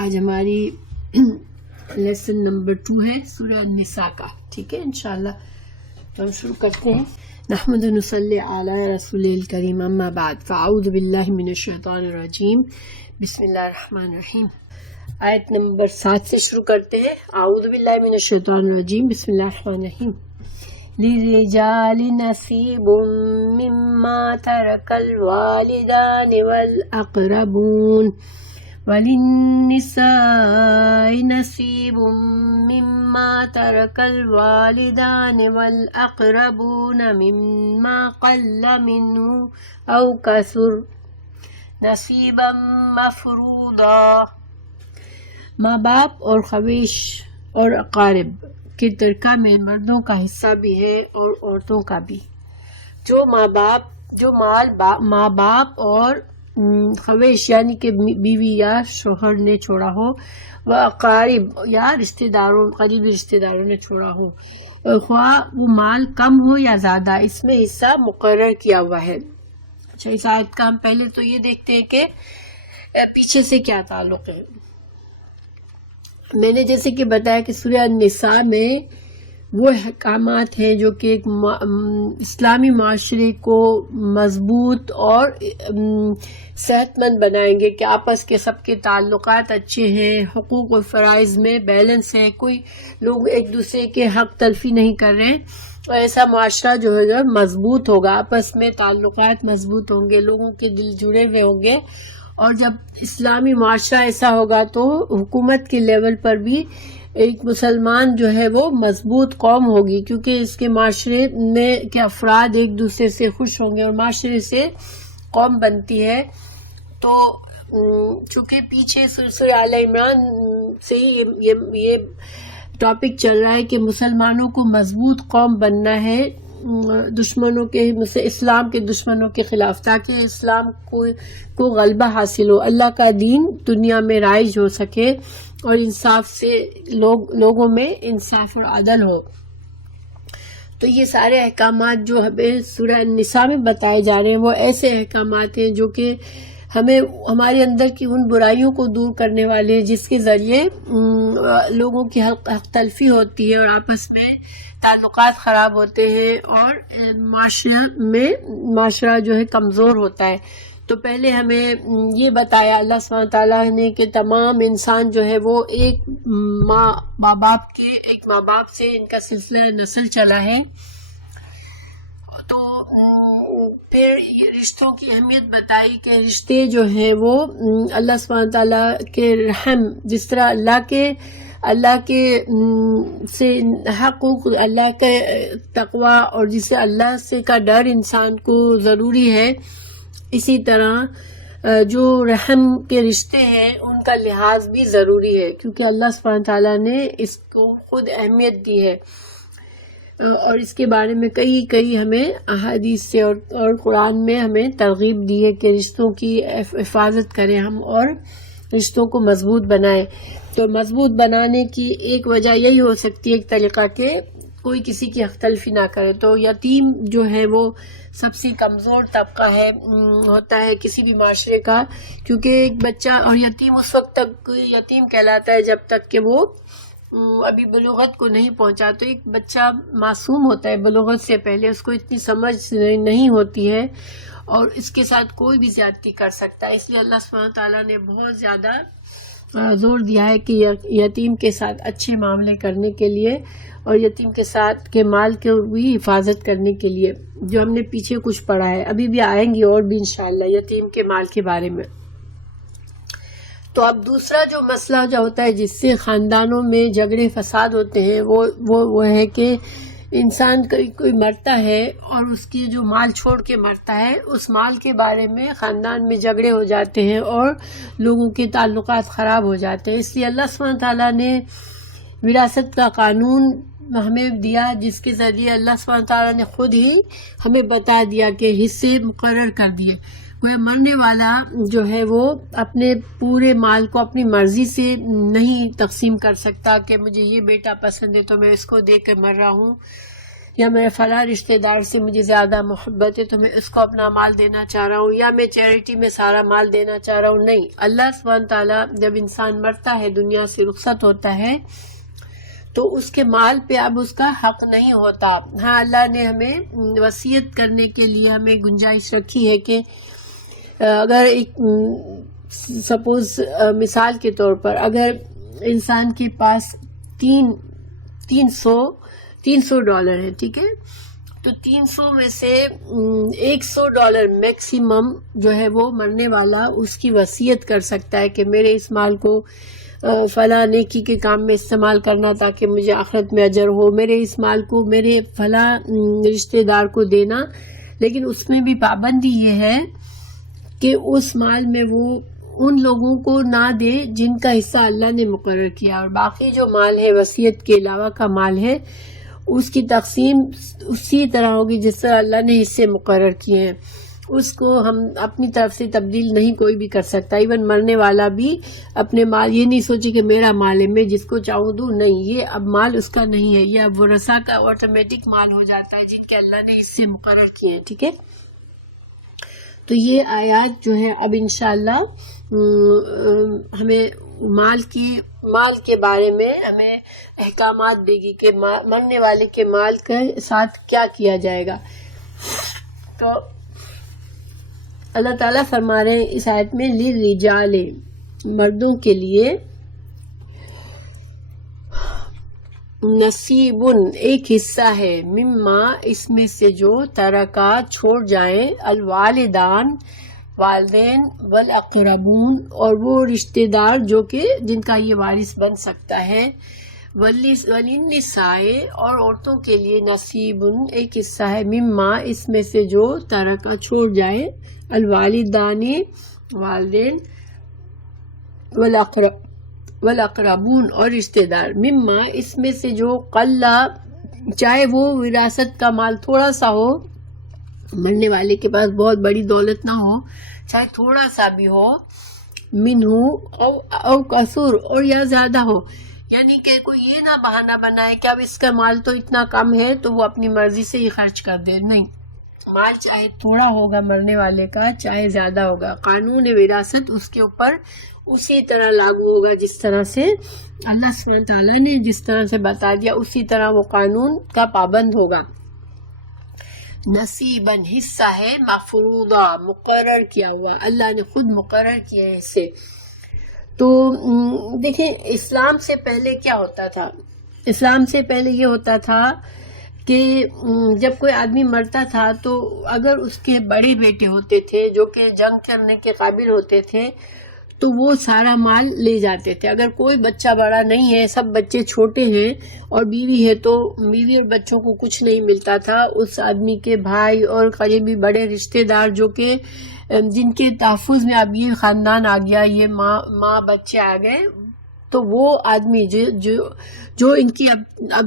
آج ہماری lesson number 2 ہے سورہ النساء کا. ٹھیک ہے انشاءاللہ تو ہم شروع کرتے ہیں. نحمد و نصلی علی رسول الکریم اما بعد فاعوذ باللہ من الشیطان الرجیم بسم اللہ الرحمن الرحیم. آیت نمبر 7 سے شروع کرتے ہیں. اعوذ باللہ من الشیطان الرجیم بسم اللہ الرحمن الرحیم. للرجال نصیب مما ترک الوالدان والاقربون وَلِلنِّسَاءِ نَصِيبٌ مِّمَّا تَرَكَ الْوَالِدَانِ وَالْأَقْرَبُونَ مِمَّا قَلَّ مِنْهُ أَوْ كَثُرَ نَصِيبًا مَّفْرُوضًا. ماں باپ اور خویش اور اقارب کے ترکہ میں مردوں کا حصہ بھی ہے اور عورتوں کا بھی. جو ماں باپ اور خویش یعنی کہ بیوی یا شوہر نے چھوڑا ہو، وہ اقارب یا رشتہ داروں قریبی رشتہ داروں نے چھوڑا ہو، خواہ وہ مال کم ہو یا زیادہ، اس میں حصہ مقرر کیا ہوا ہے. اچھا، اس آیت کا ہم پہلے تو یہ دیکھتے ہیں کہ پیچھے سے کیا تعلق ہے. میں نے جیسے کہ بتایا کہ سورہ النساء میں وہ احکامات ہیں جو کہ ایک اسلامی معاشرے کو مضبوط اور صحت مند بنائیں گے کہ آپس کے سب کے تعلقات اچھے ہیں، حقوق و فرائض میں بیلنس ہے، کوئی لوگ ایک دوسرے کے حق تلفی نہیں کر رہے ہیں. اور ایسا معاشرہ جو ہے مضبوط ہوگا، آپس میں تعلقات مضبوط ہوں گے، لوگوں کے دل جڑے ہوئے ہوں گے. اور جب اسلامی معاشرہ ایسا ہوگا تو حکومت کے لیول پر بھی ایک مسلمان جو ہے وہ مضبوط قوم ہوگی، کیونکہ اس کے معاشرے میں کے افراد ایک دوسرے سے خوش ہوں گے اور معاشرے سے قوم بنتی ہے. تو چونکہ پیچھے سورہ آل عمران سے ہی یہ ٹاپک چل رہا ہے کہ مسلمانوں کو مضبوط قوم بننا ہے دشمنوں کے اسلام کے دشمنوں کے خلاف، تاکہ اسلام کو غلبہ حاصل ہو، اللہ کا دین دنیا میں رائج ہو سکے اور انصاف سے لوگوں میں انصاف اور عدل ہو. تو یہ سارے احکامات جو ہمیں سورہ النساء میں بتائے جا رہے ہیں وہ ایسے احکامات ہیں جو کہ ہمیں ہمارے اندر کی ان برائیوں کو دور کرنے والے ہیں جس کے ذریعے لوگوں کی حق تلفی ہوتی ہے اور آپس میں تعلقات خراب ہوتے ہیں اور معاشرہ جو ہے کمزور ہوتا ہے. تو پہلے ہمیں یہ بتایا اللہ سبحانہ تعالیٰ نے کہ تمام انسان جو ہے وہ ایک ماں باپ سے ان کا سلسلہ نسل چلا ہے. تو پھر رشتوں کی اہمیت بتائی کہ رشتے جو ہیں وہ اللہ سبحانہ تعالیٰ کے رحم، جس طرح اللہ کے سے حقوق، اللہ کے تقوی اور جسے اللہ سے کا ڈر انسان کو ضروری ہے، اسی طرح جو رحم کے رشتے ہیں ان کا لحاظ بھی ضروری ہے، کیونکہ اللہ سبحانہ تعالیٰ نے اس کو خود اہمیت دی ہے. اور اس کے بارے میں کئی ہمیں احادیث سے اور قرآن میں ہمیں ترغیب دی ہے کہ رشتوں کی حفاظت کریں ہم اور رشتوں کو مضبوط بنائیں. تو مضبوط بنانے کی ایک وجہ یہی ہو سکتی ہے، ایک طریقہ کہ کوئی کسی کی حق تلفی نہ کرے. تو یتیم جو ہے وہ سب سے کمزور طبقہ ہوتا ہے کسی بھی معاشرے کا، کیونکہ ایک بچہ اور یتیم اس وقت تک یتیم کہلاتا ہے جب تک کہ وہ ابھی بلوغت کو نہیں پہنچا. تو ایک بچہ معصوم ہوتا ہے بلوغت سے پہلے، اس کو اتنی سمجھ نہیں ہوتی ہے اور اس کے ساتھ کوئی بھی زیادتی کر سکتا ہے. اس لیے اللہ سبحانہ تعالیٰ نے بہت زیادہ زور دیا ہے کہ یتیم کے ساتھ اچھے معاملے کرنے کے لیے اور یتیم کے ساتھ کے مال کی بھی حفاظت کرنے کے لیے، جو ہم نے پیچھے کچھ پڑھا ہے، ابھی بھی آئیں گی اور بھی انشاءاللہ یتیم کے مال کے بارے میں. تو اب دوسرا جو مسئلہ جو ہوتا ہے جس سے خاندانوں میں جھگڑے فساد ہوتے ہیں وہ ہے کہ انسان کوئی مرتا ہے اور اس کی جو مال چھوڑ کے مرتا ہے اس مال کے بارے میں خاندان میں جھگڑے ہو جاتے ہیں اور لوگوں کے تعلقات خراب ہو جاتے ہیں. اس لیے اللہ سبحانہ تعالیٰ نے وراثت کا قانون ہمیں دیا، جس کے ذریعے اللہ سبحانہ تعالیٰ نے خود ہی ہمیں بتا دیا کہ حصے مقرر کر دیے. وہ مرنے والا جو ہے وہ اپنے پورے مال کو اپنی مرضی سے نہیں تقسیم کر سکتا کہ مجھے یہ بیٹا پسند ہے تو میں اس کو دے کے مر رہا ہوں، یا میرے فلاں رشتہ دار سے مجھے زیادہ محبت ہے تو میں اس کو اپنا مال دینا چاہ رہا ہوں، یا میں چیریٹی میں سارا مال دینا چاہ رہا ہوں. نہیں، اللہ سبحانہ تعالیٰ جب انسان مرتا ہے، دنیا سے رخصت ہوتا ہے، تو اس کے مال پہ اب اس کا حق نہیں ہوتا. ہاں، اللہ نے ہمیں وصیت کرنے کے لیے ہمیں گنجائش رکھی ہے کہ اگر ایک سپوز مثال کے طور پر اگر انسان کے پاس $300 ہے، ٹھیک ہے، تو 300 میں سے $100 میکسیمم جو ہے وہ مرنے والا اس کی وصیت کر سکتا ہے کہ میرے اس مال کو فلاں نیکی کے کام میں استعمال کرنا تاکہ مجھے آخرت میں اجر ہو، میرے اس مال کو میرے فلاں رشتہ دار کو دینا. لیکن اس میں بھی پابندی یہ ہے کہ اس مال میں وہ ان لوگوں کو نہ دے جن کا حصہ اللہ نے مقرر کیا، اور باقی جو مال ہے وصیت کے علاوہ کا مال ہے اس کی تقسیم اسی طرح ہوگی جس طرح اللہ نے حصے مقرر کیے ہیں. اس کو ہم اپنی طرف سے تبدیل نہیں کوئی بھی کر سکتا. ایون مرنے والا بھی اپنے مال یہ نہیں سوچے کہ میرا مال ہے میں جس کو چاہوں دوں، نہیں، یہ اب مال اس کا نہیں ہے، یہ اب ورثہ کا آٹومیٹک مال ہو جاتا ہے جن کے اللہ نے حصے مقرر کیے ہیں. ٹھیک ہے، تو یہ آیات جو ہے اب انشاءاللہ ہمیں مال کے بارے میں ہمیں احکامات دے گی کہ مرنے والے کے مال کے ساتھ کیا کیا جائے گا. تو اللہ تعالیٰ فرما رہے ہیں اس آیت میں للرجال، مردوں کے لیے، نصیب، ایک حصہ ہے، مما، اس میں سے جو ترکا چھوڑ جائیں، الوالدان، والدین، والاقربون، اور وہ رشتہ دار جو کہ جن کا یہ وارث بن سکتا ہے، وللنساء، اور عورتوں کے لیے، نصیب، ایک حصہ ہے، مما، اس میں سے جو ترکا چھوڑ جائیں، الوالدان، والدین، والاقربون، اور رشتہ دار، مما، اس میں سے جو قلّا، چاہے وہ وراثت کا مال تھوڑا سا ہو، مرنے والے کے پاس بہت بڑی دولت نہ ہو، چاہے تھوڑا سا بھی ہو، منہ او کثر، اور یا زیادہ ہو، یعنی کہ کوئی یہ نہ بہانہ بنائے کہ اب اس کا مال تو اتنا کم ہے تو وہ اپنی مرضی سے ہی خرچ کر دے. نہیں، مال چاہے تھوڑا ہوگا مرنے والے کا، چاہے زیادہ ہوگا، قانون وراثت اس کے اوپر اسی طرح لاگو ہوگا جس طرح سے اللہ سبحانہ تعالیٰ نے جس طرح سے بتا دیا، اسی طرح وہ قانون کا پابند ہوگا. نصیباً، حصہ ہے، مفروضہ، مقرر کیا ہوا، اللہ نے خود مقرر کیا ہے اسے. تو دیکھیں، اسلام سے پہلے کیا ہوتا تھا؟ اسلام سے پہلے یہ ہوتا تھا کہ جب کوئی آدمی مرتا تھا تو اگر اس کے بڑے بیٹے ہوتے تھے جو کہ جنگ کرنے کے قابل ہوتے تھے تو وہ سارا مال لے جاتے تھے. اگر کوئی بچہ بڑا نہیں ہے، سب بچے چھوٹے ہیں اور بیوی ہے تو بیوی اور بچوں کو کچھ نہیں ملتا تھا. اس آدمی کے بھائی اور قریبی بڑے رشتہ دار جو کہ جن کے تحفظ میں اب یہ خاندان آ گیا، یہ ماں بچے آ گئے، تو وہ آدمی جو ان کی اب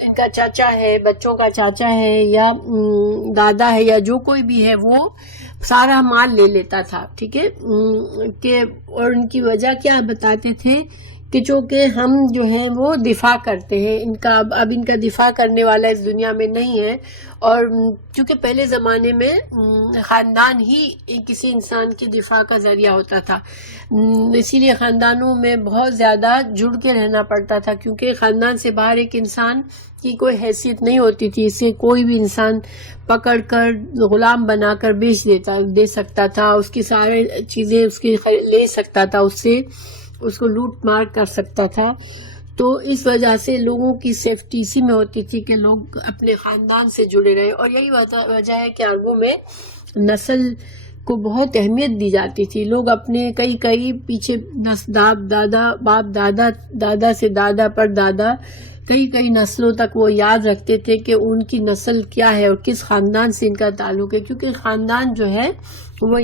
ان کا چاچا ہے، بچوں کا چاچا ہے یا دادا ہے یا جو کوئی بھی ہے، وہ سارا مال لے لیتا تھا. ٹھیک ہے، کہ اور ان کی وجہ کیا بتاتے تھے کہ چونکہ ہم جو ہیں وہ دفاع کرتے ہیں، ان کا اب ان کا دفاع کرنے والا اس دنیا میں نہیں ہے. اور چونکہ پہلے زمانے میں خاندان ہی کسی انسان کے دفاع کا ذریعہ ہوتا تھا، اسی لیے خاندانوں میں بہت زیادہ جڑ کے رہنا پڑتا تھا، کیونکہ خاندان سے باہر ایک انسان کی کوئی حیثیت نہیں ہوتی تھی. اسے کوئی بھی انسان پکڑ کر غلام بنا کر بیچ دے سکتا تھا، اس کی سارے چیزیں اس کی لے سکتا تھا، اس کو لوٹ مار کر سکتا تھا. تو اس وجہ سے لوگوں کی سیفٹی اسی میں ہوتی تھی کہ لوگ اپنے خاندان سے جڑے رہے. اور یہی وجہ ہے کہ عربوں میں نسل کو بہت اہمیت دی جاتی تھی. لوگ اپنے کئی پیچھے باپ دادا سے دادا پر دادا کئی نسلوں تک وہ یاد رکھتے تھے کہ ان کی نسل کیا ہے اور کس خاندان سے ان کا تعلق ہے، کیونکہ خاندان جو ہے وہ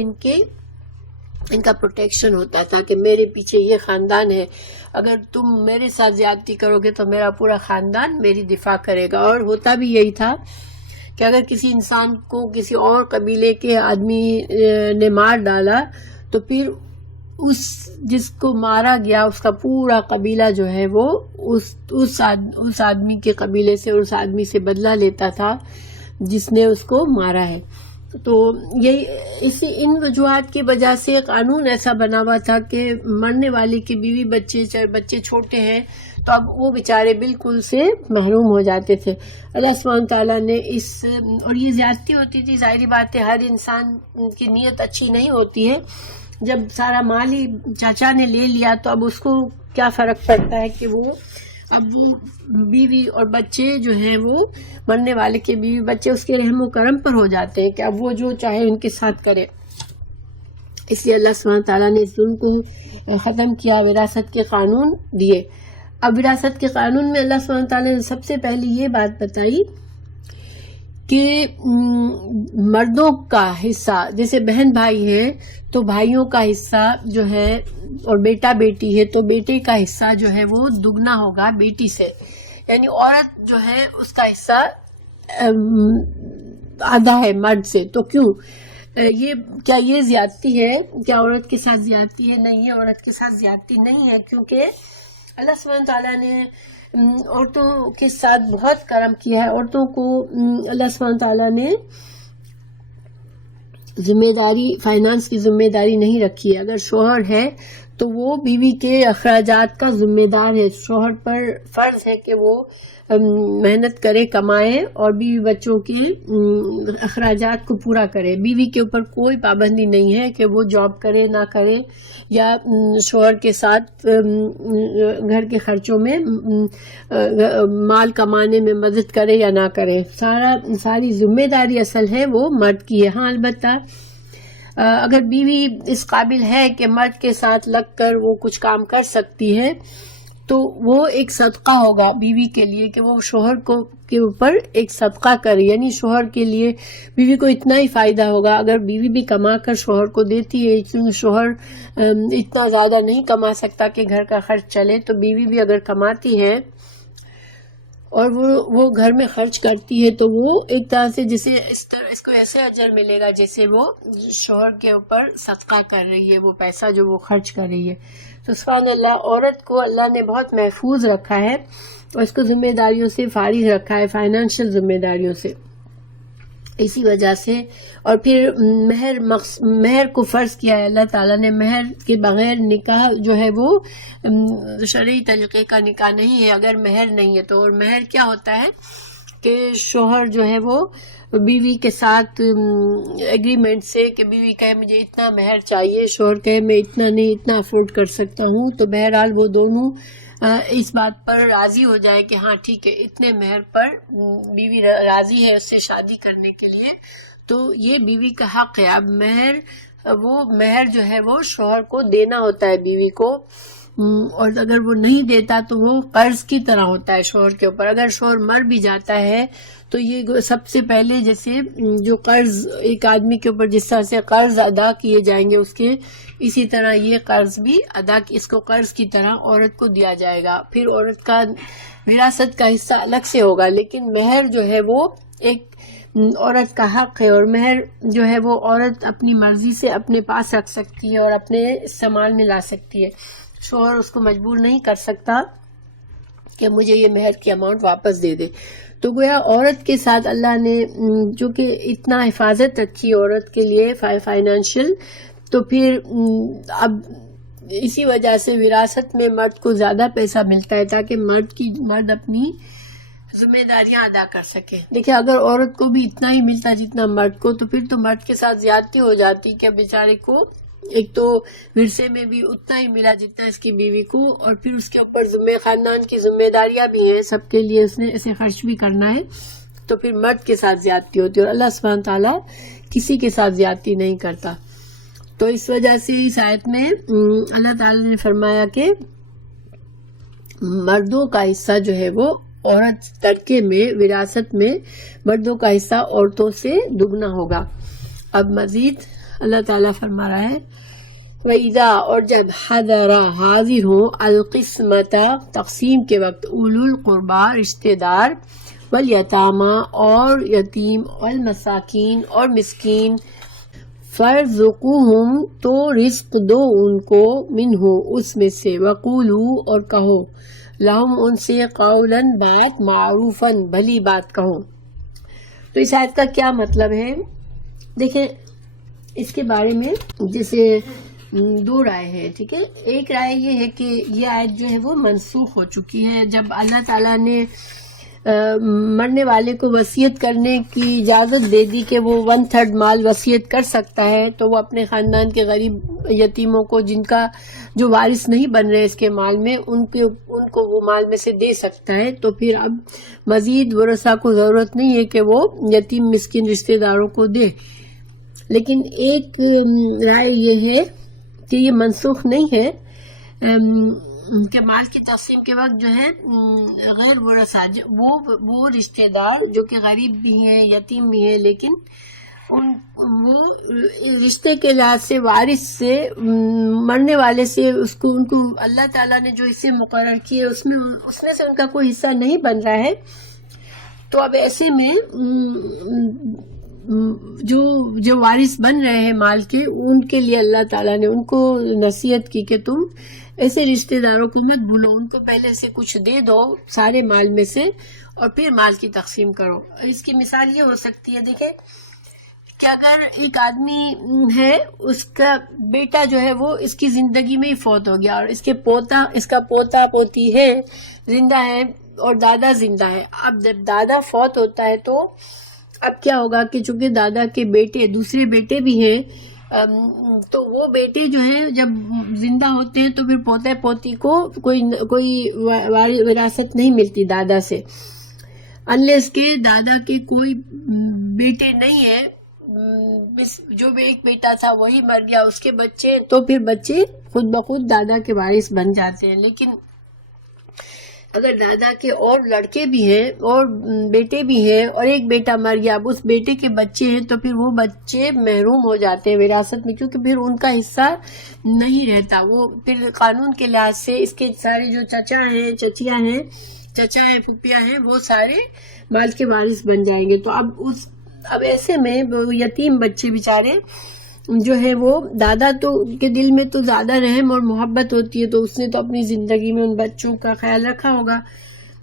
ان کا پروٹیکشن ہوتا تھا کہ میرے پیچھے یہ خاندان ہے، اگر تم میرے ساتھ زیادتی کرو گے تو میرا پورا خاندان میری دفاع کرے گا. اور ہوتا بھی یہی تھا کہ اگر کسی انسان کو کسی اور قبیلے کے آدمی نے مار ڈالا تو پھر اس جس کو مارا گیا اس کا پورا قبیلہ جو ہے وہ اس آدمی کے قبیلے سے اور اس آدمی سے بدلہ لیتا تھا جس نے اس کو مارا ہے. تو یہی ان وجوہات کی وجہ سے قانون ایسا بنا ہوا تھا کہ مرنے والے کے بیوی بچے چاہے بچے چھوٹے ہیں تو اب وہ بیچارے بالکل سے محروم ہو جاتے تھے. اللہ سبحانہ تعالیٰ نے اور یہ زیادتی ہوتی تھی. ظاہری بات ہے ہر انسان کی نیت اچھی نہیں ہوتی ہے. جب سارا مال ہی چاچا نے لے لیا تو اب اس کو کیا فرق پڑتا ہے کہ وہ بیوی اور بچے جو ہیں وہ مرنے والے کے بیوی بچے اس کے رحم و کرم پر ہو جاتے ہیں کہ اب وہ جو چاہے ان کے ساتھ کرے. اس لیے اللہ سبحانہ تعالیٰ نے اس ظلم کو ختم کیا, وراثت کے قانون دیے. اب وراثت کے قانون میں اللہ سبحانہ تعالیٰ نے سب سے پہلے یہ بات بتائی کہ مردوں کا حصہ, جیسے بہن بھائی ہیں تو بھائیوں کا حصہ جو ہے, اور بیٹا بیٹی ہے تو بیٹے کا حصہ جو ہے وہ دگنا ہوگا بیٹی سے. یعنی عورت جو ہے اس کا حصہ آدھا ہے مرد سے. تو کیوں کیا یہ زیادتی ہے؟ کیا عورت کے ساتھ زیادتی ہے؟ نہیں ہے, عورت کے ساتھ زیادتی نہیں ہے, کیونکہ اللہ سبحانہ تعالیٰ نے عورتوں کے ساتھ بہت کرم کیا ہے. عورتوں کو اللہ سبحانہ تعالیٰ نے ذمہ داری, فائنانس کی ذمہ داری نہیں رکھی ہے. اگر شوہر ہے تو وہ بیوی کے اخراجات کا ذمہ دار ہے. شوہر پر فرض ہے کہ وہ محنت کرے, کمائے اور بیوی بچوں کے اخراجات کو پورا کرے. بیوی کے اوپر کوئی پابندی نہیں ہے کہ وہ جاب کرے نہ کرے یا شوہر کے ساتھ گھر کے خرچوں میں مال کمانے میں مدد کرے یا نہ کرے. ساری ذمہ داری اصل ہے وہ مرد کی ہے. ہاں البتہ اگر بیوی اس قابل ہے کہ مرد کے ساتھ لگ کر وہ کچھ کام کر سکتی ہے تو وہ ایک صدقہ ہوگا بیوی کے لیے کہ وہ شوہر کو کے اوپر ایک صدقہ کرے. یعنی شوہر کے لیے بیوی کو اتنا ہی فائدہ ہوگا اگر بیوی بھی کما کر شوہر کو دیتی ہے, کیونکہ شوہر اتنا زیادہ نہیں کما سکتا کہ گھر کا خرچ چلے. تو بیوی بھی اگر کماتی ہے اور وہ گھر میں خرچ کرتی ہے تو وہ ایک طرح سے جسے اس کو ایسے اجر ملے گا جیسے وہ شوہر کے اوپر صدقہ کر رہی ہے, وہ پیسہ جو وہ خرچ کر رہی ہے. تو سبحان اللہ, عورت کو اللہ نے بہت محفوظ رکھا ہے اور اس کو ذمہ داریوں سے فارغ رکھا ہے, فائنانشل ذمہ داریوں سے. اسی وجہ سے اور پھر مہر کو فرض کیا ہے اللہ تعالیٰ نے. مہر کے بغیر نکاح جو ہے وہ شرعی طریقے کا نکاح نہیں ہے اگر مہر نہیں ہے تو. اور مہر کیا ہوتا ہے کہ شوہر جو ہے وہ بیوی کے ساتھ ایگریمنٹ سے کہ بیوی کہے مجھے اتنا مہر چاہیے, شوہر کہے میں اتنا نہیں, اتنا افورڈ کر سکتا ہوں, تو بہرحال وہ دونوں اس بات پر راضی ہو جائے کہ ہاں ٹھیک ہے اتنے مہر پر بیوی راضی ہے اس سے شادی کرنے کے لیے, تو یہ بیوی کا حق ہے. اب مہر جو ہے وہ شوہر کو دینا ہوتا ہے بیوی کو, اور اگر وہ نہیں دیتا تو وہ قرض کی طرح ہوتا ہے شوہر کے اوپر. اگر شوہر مر بھی جاتا ہے تو یہ سب سے پہلے جیسے جو قرض ایک آدمی کے اوپر جس طرح سے قرض ادا کیے جائیں گے اس کے, اسی طرح یہ قرض بھی اس کو قرض کی طرح عورت کو دیا جائے گا. پھر عورت کا وراثت کا حصہ الگ سے ہوگا, لیکن مہر جو ہے وہ ایک عورت کا حق ہے. اور مہر جو ہے وہ عورت اپنی مرضی سے اپنے پاس رکھ سکتی ہے اور اپنے استعمال میں لا سکتی ہے. شوہر اس کو مجبور نہیں کر سکتا کہ مجھے یہ مہر کی اماؤنٹ واپس دے دے. تو گویا عورت کے ساتھ اللہ نے جو کہ اتنا حفاظت رکھی عورت کے لیے فائنانشل, تو پھر اب اسی وجہ سے وراثت میں مرد کو زیادہ پیسہ ملتا ہے تاکہ مرد اپنی ذمہ داریاں ادا کر سکے. دیکھیں اگر عورت کو بھی اتنا ہی ملتا جتنا مرد کو تو پھر تو مرد کے ساتھ زیادتی ہو جاتی کہ بیچارے کو ایک تو ورثے میں بھی اتنا ہی ملا جتنا اس کی بیوی کو, اور پھر اس کے اوپر خاندان کی ذمہ داریاں بھی ہیں, سب کے لیے اس نے ایسے خرچ بھی کرنا ہے, تو پھر مرد کے ساتھ زیادتی ہوتی ہے. اور اللہ سبحانہ تعالیٰ کسی کے ساتھ زیادتی نہیں کرتا. تو اس وجہ سے اس آیت میں اللہ تعالیٰ نے فرمایا کہ مردوں کا حصہ جو ہے وہ عورت ترکے میں وراثت میں مردوں کا حصہ عورتوں سے دگنا ہوگا. اب مزید اللہ تعالیٰ فرما رہا ہے وَإِذَا, اور جب حَضَرَ حاضر ہوں الْقِسْمَةَ تقسیم کے وقت اولو القربا رشتہ دار وَالْيَتَامَى اور یتیم وَالْمَسَاکِین اور مسکین فارزقوہم تو رزق دو ان کو منہ اس میں سے، وقولو اور کہو، لہم ان سے، قولاً بات، معروفاً بھلی بات کہو۔ تو اس آیت کا کیا مطلب ہے؟ دیکھیں اس کے بارے میں جیسے دو رائے ہے، ٹھیک ہے۔ ایک رائے یہ ہے کہ یہ آیت جو ہے وہ منسوخ ہو چکی ہے، جب اللہ تعالیٰ نے مرنے والے کو وصیت کرنے کی اجازت دے دی کہ وہ 1/3 مال وصیت کر سکتا ہے، تو وہ اپنے خاندان کے غریب یتیموں کو، جن کا جو وارث نہیں بن رہے اس کے مال میں، ان کو وہ مال میں سے دے سکتا ہے۔ تو پھر اب مزید ورثاء کو ضرورت نہیں ہے کہ وہ یتیم مسکین رشتہ داروں کو دے۔ لیکن ایک رائے یہ ہے کہ یہ منسوخ نہیں ہے، کہ مال کی تقسیم کے وقت جو ہے غیر ورثہ وہ رشتہ دار جو کہ غریب بھی ہیں، یتیم بھی ہیں، لیکن وہ رشتے کے لحاظ سے وارث سے، مرنے والے سے ان کو اللہ تعالیٰ نے جو حصے مقرر کیے اس میں سے ان کا کوئی حصہ نہیں بن رہا ہے۔ تو اب ایسے میں جو وارث بن رہے ہیں مال کے، ان کے لیے اللہ تعالیٰ نے ان کو نصیحت کی کہ تم ایسے رشتہ داروں کو مت بھولو، ان کو پہلے سے کچھ دے دو سارے مال میں سے، اور پھر مال کی تقسیم کرو۔ اس کی مثال یہ ہو سکتی ہے، دیکھیں کہ اگر ایک آدمی ہے، اس کا بیٹا جو ہے وہ اس کی زندگی میں ہی فوت ہو گیا، اور اس کا پوتا پوتی ہے، زندہ ہے، اور دادا زندہ ہے۔ اب جب دادا فوت ہوتا ہے تو اب کیا ہوگا کہ چونکہ دادا کے بیٹے، دوسرے بیٹے بھی ہیں، تو وہ بیٹے جو ہیں جب زندہ ہوتے ہیں تو پھر پوتے پوتی کو کوئی وراثت نہیں ملتی دادا سے، انلیس کہ دادا کے کوئی بیٹے نہیں ہیں، جو بھی ایک بیٹا تھا وہی مر گیا، اس کے بچے، تو پھر بچے خود بخود دادا کے وارث بن جاتے ہیں۔ لیکن اگر دادا کے اور لڑکے بھی ہیں اور بیٹے بھی ہیں، اور ایک بیٹا مر گیا، اب اس بیٹے کے بچے ہیں، تو پھر وہ بچے محروم ہو جاتے ہیں وراثت میں، کیونکہ پھر ان کا حصہ نہیں رہتا۔ وہ پھر قانون کے لحاظ سے اس کے سارے جو چچا ہیں، چچیا ہیں، پھپھیاں ہیں، وہ سارے مال کے وارث بن جائیں گے۔ تو اب ایسے میں وہ یتیم بچے بیچارے جو ہے، وہ دادا تو کے دل میں تو زیادہ رحم اور محبت ہوتی ہے، تو اس نے تو اپنی زندگی میں ان بچوں کا خیال رکھا ہوگا،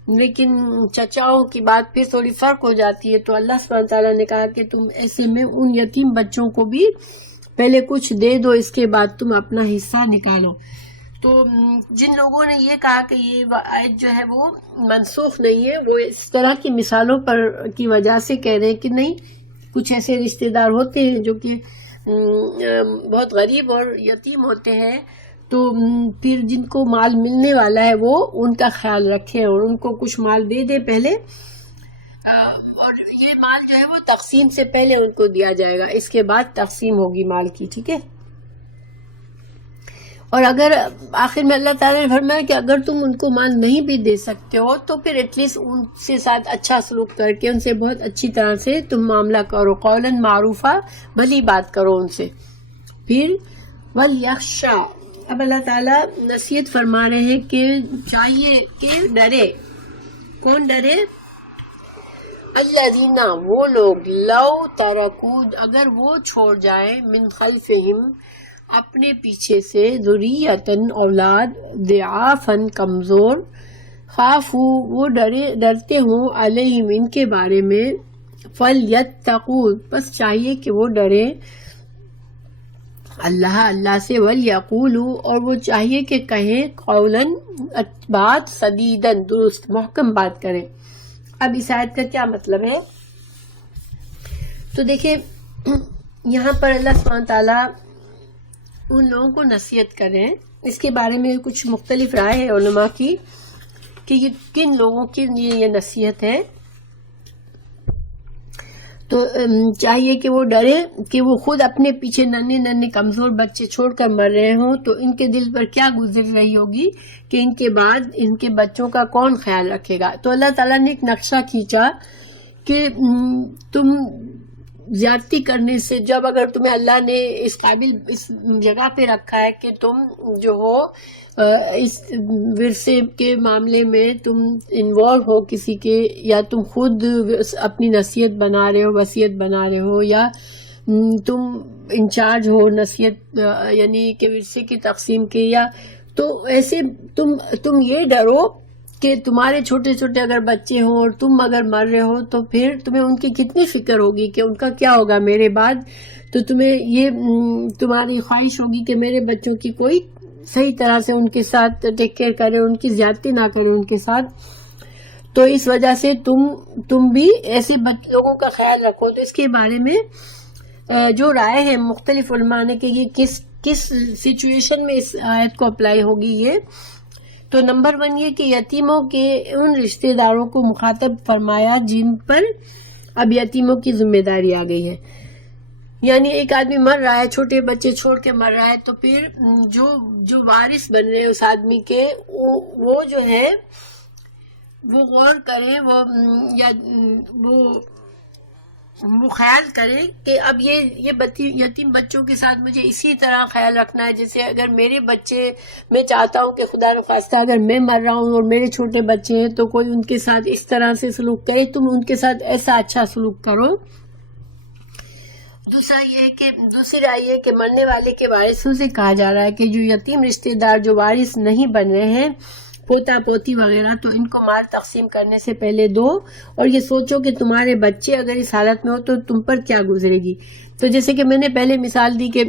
لیکن چچاؤں کی بات پھر تھوڑی فرق ہو جاتی ہے۔ تو اللہ سبحانہ تعالیٰ نے کہا کہ تم ایسے میں ان یتیم بچوں کو بھی پہلے کچھ دے دو، اس کے بعد تم اپنا حصہ نکالو۔ تو جن لوگوں نے یہ کہا کہ یہ آیت جو ہے وہ منسوخ نہیں ہے، وہ اس طرح کی مثالوں کی وجہ سے کہہ رہے ہیں کہ نہیں، کچھ ایسے رشتہ دار ہوتے ہیں جو کہ بہت غریب اور یتیم ہوتے ہیں، تو پھر جن کو مال ملنے والا ہے وہ ان کا خیال رکھیں اور ان کو کچھ مال دے دے پہلے، اور یہ مال جو ہے وہ تقسیم سے پہلے ان کو دیا جائے گا، اس کے بعد تقسیم ہوگی مال کی، ٹھیک ہے۔ اور اگر آخر میں اللہ تعالیٰ نے فرمایا کہ اگر تم ان کو مال نہیں بھی دے سکتے ہو تو پھر ایٹ لیسٹ ان سے ساتھ اچھا سلوک کر کے ان سے بہت اچھی طرح سے تم معاملہ کرو، قولاً معروفہ، بھلی بات کرو ان سے۔ پھر وَلْيَخْشَى، اب اللہ تعالیٰ نصیحت فرما رہے ہیں کہ چاہیے کہ ڈرے، کون ڈرے؟ الذین، وہ لوگ، لو ترکو، اگر وہ چھوڑ جائیں، من خلفہم، اپنے پیچھے سے، ذریۃً، اولاد، ضعافاً، کمزور، خافو، وہ ڈرتے ہوں، علیہم، ان کے بارے میں، فلیتقوا، بس چاہیے کہ وہ ڈرے اللہ سے، ولیقولوا، اور وہ چاہیے کہ کہیں، قولاً، بات، سدیداً، درست، محکم بات کریں۔ اب اس آیت کا کیا مطلب ہے؟ تو دیکھیں یہاں پر اللہ سبحانہ تعالیٰ ان لوگوں کو نصیحت کر رہے ہیں، اس کے بارے میں کچھ مختلف رائے ہے علماء کی کہ یہ کن لوگوں کے لیے یہ نصیحت ہے۔ تو چاہیے کہ وہ ڈرے کہ وہ خود اپنے پیچھے ننھے کمزور بچے چھوڑ کر مر رہے ہوں، تو ان کے دل پر کیا گزر رہی ہوگی کہ ان کے بعد ان کے بچوں کا کون خیال رکھے گا۔ تو اللہ تعالیٰ نے ایک نقشہ کھینچا کہ تم زیادتی کرنے سے، جب اگر تمہیں اللہ نے اس قابل اس جگہ پہ رکھا ہے کہ تم جو ہو اس ورثے کے معاملے میں تم انوالو ہو کسی کے، یا تم خود اپنی نصیحت بنا رہے ہو، وصیت بنا رہے ہو، یا تم انچارج ہو نصیحت یعنی کہ ورثے کی تقسیم کے، یا تو ایسے تم یہ ڈرو کہ تمہارے چھوٹے چھوٹے اگر بچے ہوں اور تم اگر مر رہے ہو تو پھر تمہیں ان کی کتنی فکر ہوگی کہ ان کا کیا ہوگا میرے بعد. تو تمہیں یہ تمہاری خواہش ہوگی کہ میرے بچوں کی کوئی صحیح طرح سے ان کے ساتھ ٹیک کیئر کرے، ان کی زیادتی نہ کرے ان کے ساتھ. تو اس وجہ سے تم بھی ایسے لوگوں کا خیال رکھو. تو اس کے بارے میں جو رائے ہے مختلف علماء نے کہ یہ کس سچویشن میں اس آیت کو اپلائی ہوگی یہ. تو نمبر 1 یہ کہ یتیموں کے ان رشتہ داروں کو مخاطب فرمایا جن پر اب یتیموں کی ذمہ داری آ گئی ہے. یعنی ایک آدمی مر رہا ہے، چھوٹے بچے چھوڑ کے مر رہا ہے، تو پھر جو وارث بن رہے ہیں اس آدمی کے وہ جو ہے وہ غور کریں، وہ خیال کریں کہ اب یہ یتیم بچوں کے ساتھ مجھے اسی طرح خیال رکھنا ہے جیسے اگر میرے بچے، میں چاہتا ہوں کہ خدا نخواستہ اگر میں مر رہا ہوں اور میرے چھوٹے بچے ہیں تو کوئی ان کے ساتھ اس طرح سے سلوک کرے، تم ان کے ساتھ ایسا اچھا سلوک کرو. دوسری رائے یہ کہ مرنے والے کے وارثوں سے کہا جا رہا ہے کہ جو یتیم رشتہ دار جو وارث نہیں بن رہے ہیں، پوتا پوتی وغیرہ، تو ان کو مال تقسیم کرنے سے پہلے دو اور یہ سوچو کہ تمہارے بچے اگر اس حالت میں ہو تو تم پر کیا گزرے گی. تو جیسے کہ میں نے پہلے مثال دی کہ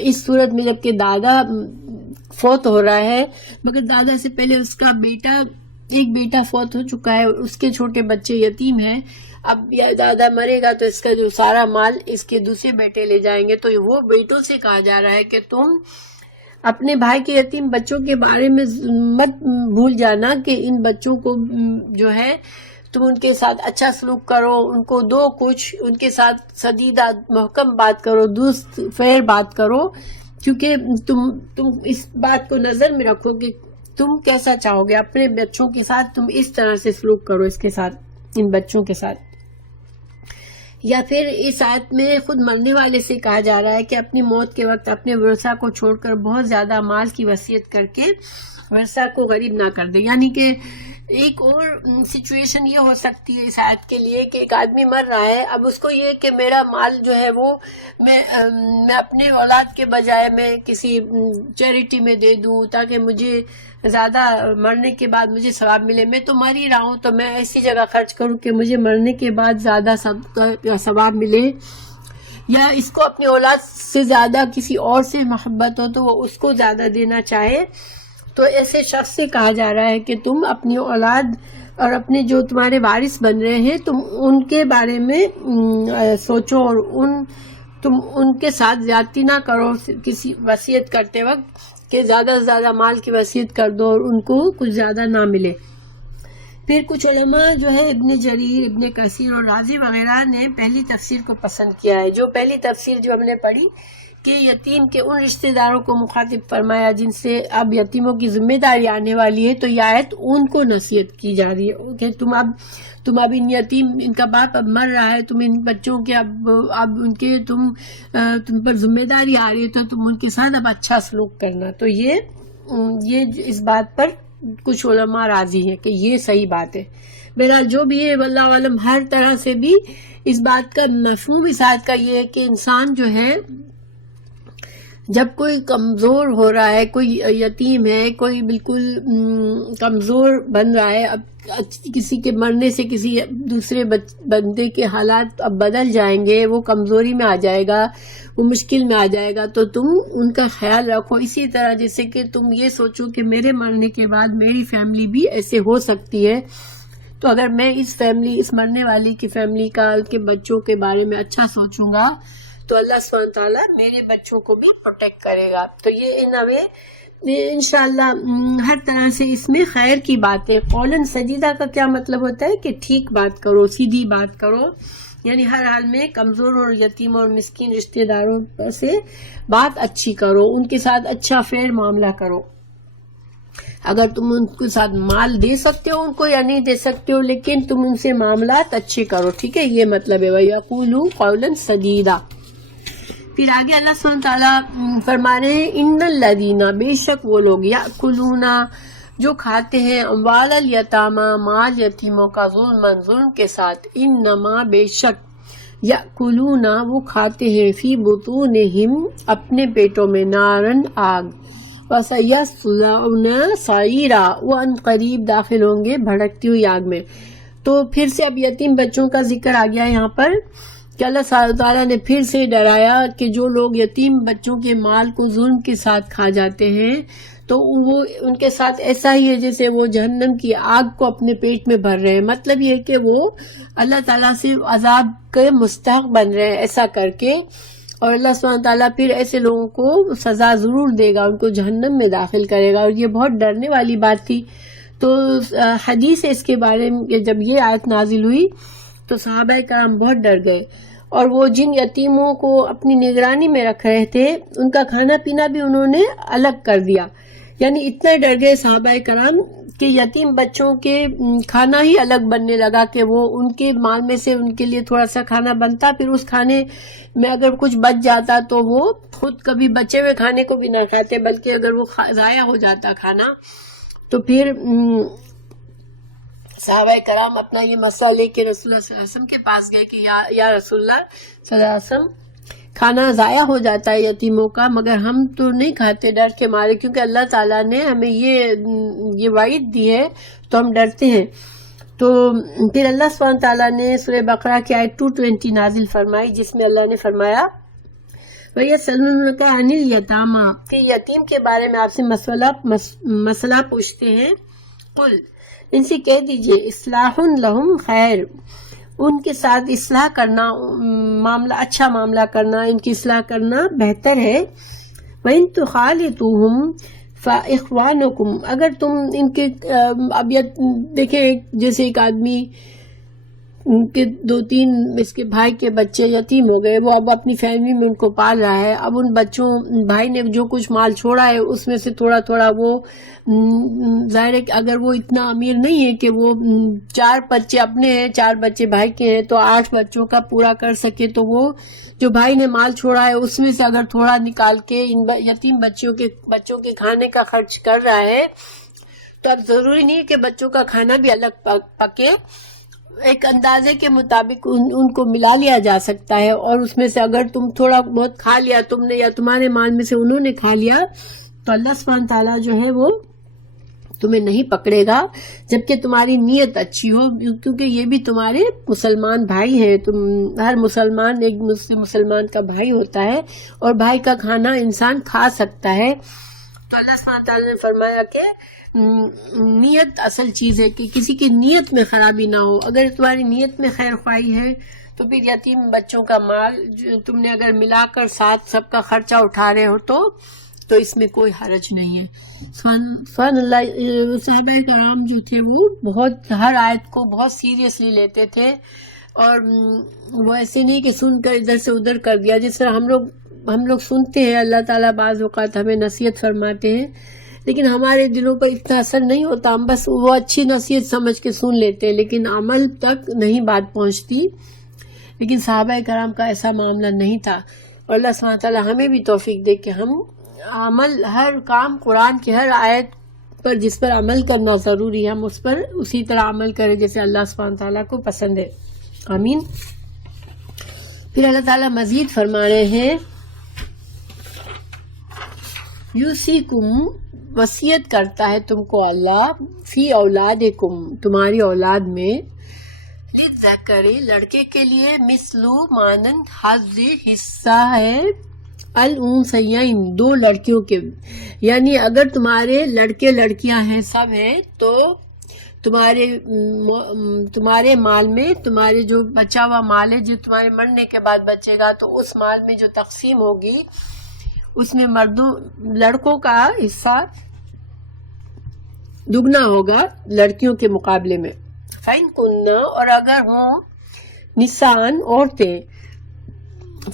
اس صورت میں جب کہ دادا فوت ہو رہا ہے مگر دادا سے پہلے اس کا ایک بیٹا فوت ہو چکا ہے، اس کے چھوٹے بچے یتیم ہیں. اب یہ دادا مرے گا تو اس کا جو سارا مال اس کے دوسرے بیٹے لے جائیں گے. تو وہ بیٹوں سے کہا جا رہا ہے کہ تم اپنے بھائی کے یتیم بچوں کے بارے میں مت بھول جانا کہ ان بچوں کو جو ہے تم ان کے ساتھ اچھا سلوک کرو، ان کو دو کچھ، ان کے ساتھ سدیدہ محکم بات کرو، دوست فیر بات کرو، کیونکہ تم اس بات کو نظر میں رکھو کہ تم کیسا چاہو گے اپنے بچوں کے ساتھ، تم اس طرح سے سلوک کرو اس کے ساتھ، ان بچوں کے ساتھ. یا پھر اس آیت میں خود مرنے والے سے کہا جا رہا ہے کہ اپنی موت کے وقت اپنے ورثہ کو چھوڑ کر بہت زیادہ مال کی وصیت کر کے ورثہ کو غریب نہ کر دے. یعنی کہ ایک اور سچویشن یہ ہو سکتی ہے اس آیت کے لیے کہ ایک آدمی مر رہا ہے، اب اس کو یہ کہ میرا مال جو ہے وہ میں اپنے اولاد کے بجائے میں کسی چیریٹی میں دے دوں تاکہ مجھے زیادہ مرنے کے بعد مجھے ثواب ملے. میں تو مر ہی رہا ہوں تو میں ایسی جگہ خرچ کروں کہ مجھے مرنے کے بعد زیادہ ثواب ملے. یا اس کو اپنی اولاد سے زیادہ کسی اور سے محبت ہو تو وہ اس کو زیادہ دینا چاہے. تو ایسے شخص سے کہا جا رہا ہے کہ تم اپنی اولاد اور اپنے جو تمہارے وارث بن رہے ہیں تم ان کے بارے میں سوچو اور تم ان کے ساتھ زیادتی نہ کرو کسی وصیت کرتے وقت کہ زیادہ سے زیادہ مال کی وصیت کر دو اور ان کو کچھ زیادہ نہ ملے. پھر کچھ علماء جو ہے ابن جریر، ابن کثیر اور رازی وغیرہ نے پہلی تفسیر کو پسند کیا ہے. جو پہلی تفسیر جو ہم نے پڑھی کہ یتیم کے ان رشتہ داروں کو مخاطب فرمایا جن سے اب یتیموں کی ذمہ داری آنے والی ہے، تو یہ آیت ان کو نصیحت کی جا رہی ہے کہ تم اب ان یتیم، ان کا باپ اب مر رہا ہے، تم ان بچوں کے اب ان کے تم پر ذمہ داری آ رہی ہے تو تم ان کے ساتھ اب اچھا سلوک کرنا. تو یہ اس بات پر کچھ علماء راضی ہیں کہ یہ صحیح بات ہے. بہرحال جو بھی ہے واللہ عالم، ہر طرح سے بھی اس بات کا مفہوم اس آیت کا یہ ہے کہ انسان جو ہے جب کوئی کمزور ہو رہا ہے، کوئی یتیم ہے، کوئی بالکل کمزور بن رہا ہے، اب کسی کے مرنے سے کسی دوسرے بندے کے حالات اب بدل جائیں گے، وہ کمزوری میں آ جائے گا، وہ مشکل میں آ جائے گا، تو تم ان کا خیال رکھو. اسی طرح جیسے کہ تم یہ سوچو کہ میرے مرنے کے بعد میری فیملی بھی ایسے ہو سکتی ہے، تو اگر میں اس مرنے والی کی فیملی کا، کے بچوں کے بارے میں اچھا سوچوں گا تو اللہ سبحانہ تعالیٰ میرے بچوں کو بھی پروٹیکٹ کرے گا. تو یہ انشاءاللہ ہر طرح سے اس میں خیر کی بات ہے. قولاً سدیدہ کا کیا مطلب ہوتا ہے کہ ٹھیک بات کرو، سیدھی بات کرو، یعنی ہر حال میں کمزور اور یتیم اور مسکین رشتہ داروں سے بات اچھی کرو، ان کے ساتھ اچھا فیر معاملہ کرو. اگر تم ان کے ساتھ مال دے سکتے ہو ان کو یا نہیں دے سکتے ہو، لیکن تم ان سے معاملات اچھے کرو. ٹھیک ہے، یہ مطلب ہے وَيَقُولُوا قَوْلًا سَدِيدًا. پھر آگے اللہ سبحانہ تعالیٰ فرما رہے ہیں ان الذین، بے شک وہ لوگ، یأکلون جو کھاتے ہیں، اموال الیتامی، مال یتیموں کا، ظلم کے ساتھ، انما بے شک، یأکلون وہ کھاتے ہیں فی بطونہم اپنے پیٹوں میں نارن آگ وسیصلون سعیرا وہ ان قریب داخل ہوں گے بھڑکتی ہوئی آگ میں. تو پھر سے اب یتیم بچوں کا ذکر آ گیا یہاں پر کہ اللہ تعالیٰ نے پھر سے ڈرایا کہ جو لوگ یتیم بچوں کے مال کو ظلم کے ساتھ کھا جاتے ہیں تو وہ ان کے ساتھ ایسا ہی ہے جیسے وہ جہنم کی آگ کو اپنے پیٹ میں بھر رہے ہیں. مطلب یہ ہے کہ وہ اللہ تعالیٰ سے عذاب کے مستحق بن رہے ہیں ایسا کر کے, اور اللہ سبحانہ تعالیٰ پھر ایسے لوگوں کو سزا ضرور دے گا, ان کو جہنم میں داخل کرے گا. اور یہ بہت ڈرنے والی بات تھی. تو حدیث ہے اس کے بارے میں, جب یہ آیت نازل ہوئی تو صحابہ کرام بہت ڈر گئے, اور وہ جن یتیموں کو اپنی نگرانی میں رکھ رہے تھے ان کا کھانا پینا بھی انہوں نے الگ کر دیا. یعنی اتنا ڈر گئے صحابہ کرام کہ یتیم بچوں کے کھانا ہی الگ بننے لگا, کہ وہ ان کے مال میں سے ان کے لیے تھوڑا سا کھانا بنتا, پھر اس کھانے میں اگر کچھ بچ جاتا تو وہ خود کبھی بچے ہوئے کھانے کو بھی نہ کھاتے, بلکہ اگر وہ ضائع ہو جاتا کھانا تو پھر صحابہ کرام اپنا یہ مسئلہ لے کے رسول اللہ صلی اللہ علیہ وسلم کے پاس گئے کہ یا رسول اللہ صلی اللہ علیہ وسلم کھانا ضائع ہو جاتا ہے یتیموں کا, مگر ہم تو نہیں کھاتے ڈر کے مارے, کیونکہ اللہ تعالیٰ نے ہمیں یہ وعید دی ہے تو ہم ڈرتے ہیں. تو پھر اللہ سبحانہ تعالیٰ نے سورہ بقرہ کی آیت 220 نازل فرمائی, جس میں اللہ نے فرمایا وَيَسْأَلُونَكَ عَنِ الْيَتَامَىٰ کہ یتیم کے بارے میں آپ سے مسئلہ پوچھتے ہیں. قُلْ ان سے کہہ دیجئے اصلاح لہم خیر, ان کے ساتھ اصلاح کرنا, معاملہ اچھا معاملہ کرنا, ان کی اصلاح کرنا بہتر ہے. وَإِن تُخَالِطُوهُمْ فَإِخْوَانُكُمْ اگر تم ان کے اب دیکھیں جیسے ایک آدمی کے 2-3 اس کے بھائی کے بچے یتیم ہو گئے, وہ اب اپنی فیملی میں ان کو پال رہا ہے. اب ان بچوں بھائی نے جو کچھ مال چھوڑا ہے اس میں سے تھوڑا تھوڑا وہ ظاہر ہے کہ اگر وہ اتنا امیر نہیں ہے کہ وہ 4 بچے اپنے ہیں 4 بچے بھائی کے ہیں تو 8 بچوں کا پورا کر سکے, تو وہ جو بھائی نے مال چھوڑا ہے اس میں سے اگر تھوڑا نکال کے ان یتیم بچوں کے کھانے کا خرچ کر رہا ہے, تو اب ضروری نہیں ہے کہ بچوں کا کھانا بھی الگ پکے, ایک اندازے کے مطابق ان کو ملا لیا جا سکتا ہے. اور اس میں سے اگر تم تھوڑا بہت کھا لیا تم نے, یا تمہارے مال میں سے انہوں نے کھا لیا, تو اللہ سبحانہ تعالیٰ جو ہے وہ تمہیں نہیں پکڑے گا جبکہ تمہاری نیت اچھی ہو, کیونکہ یہ بھی تمہارے مسلمان بھائی ہیں. ہر مسلمان ایک مسلمان کا بھائی ہوتا ہے, اور بھائی کا کھانا انسان کھا سکتا ہے. تو اللہ سبحانہ تعالیٰ نے فرمایا کہ نیت اصل چیز ہے, کہ کسی کی نیت میں خرابی نہ ہو. اگر تمہاری نیت میں خیر خواہی ہے تو پھر یتیم بچوں کا مال تم نے اگر ملا کر ساتھ سب کا خرچہ اٹھا رہے ہو تو اس میں کوئی حرج نہیں ہے. سبحان اللہ. صحابہ کرام جو تھے وہ بہت ہر آیت کو بہت سیریسلی لیتے تھے, اور وہ ایسے نہیں کہ سن کر ادھر سے ادھر کر دیا. جس طرح ہم لوگ سنتے ہیں, اللہ تعالیٰ بعض اوقات ہمیں نصیحت فرماتے ہیں لیکن ہمارے دلوں پر اتنا اثر نہیں ہوتا, ہم بس وہ اچھی نصیحت سمجھ کے سن لیتے ہیں لیکن عمل تک نہیں بات پہنچتی. لیکن صحابہ کرام کا ایسا معاملہ نہیں تھا, اور اللہ سبحانہ تعالیٰ ہمیں بھی توفیق دے کہ ہم عمل, ہر کام قرآن کی ہر آیت پر جس پر عمل کرنا ضروری ہے ہم اس پر اسی طرح عمل کریں جیسے اللہ سبحانہ تعالیٰ کو پسند ہے. آمین. پھر اللہ تعالیٰ مزید فرما رہے ہیں یوصیکم وصیت کرتا ہے تم کو اللہ فی اولادکم تمہاری اولاد میں, للذکر لڑکے کے لیے, مثل مانند حظ حصہ ہے, الانثیین 2 لڑکیوں کے. یعنی اگر تمہارے لڑکے لڑکیاں ہیں سب ہیں تو تمہارے مال میں تمہارے جو بچا ہوا مال ہے جو تمہارے مرنے کے بعد بچے گا تو اس مال میں جو تقسیم ہوگی اس میں لڑکوں کا حصہ دگنا ہوگا لڑکیوں کے مقابلے میں. فَإِن كُنَّ اور اگر ہوں نسان عورتیں,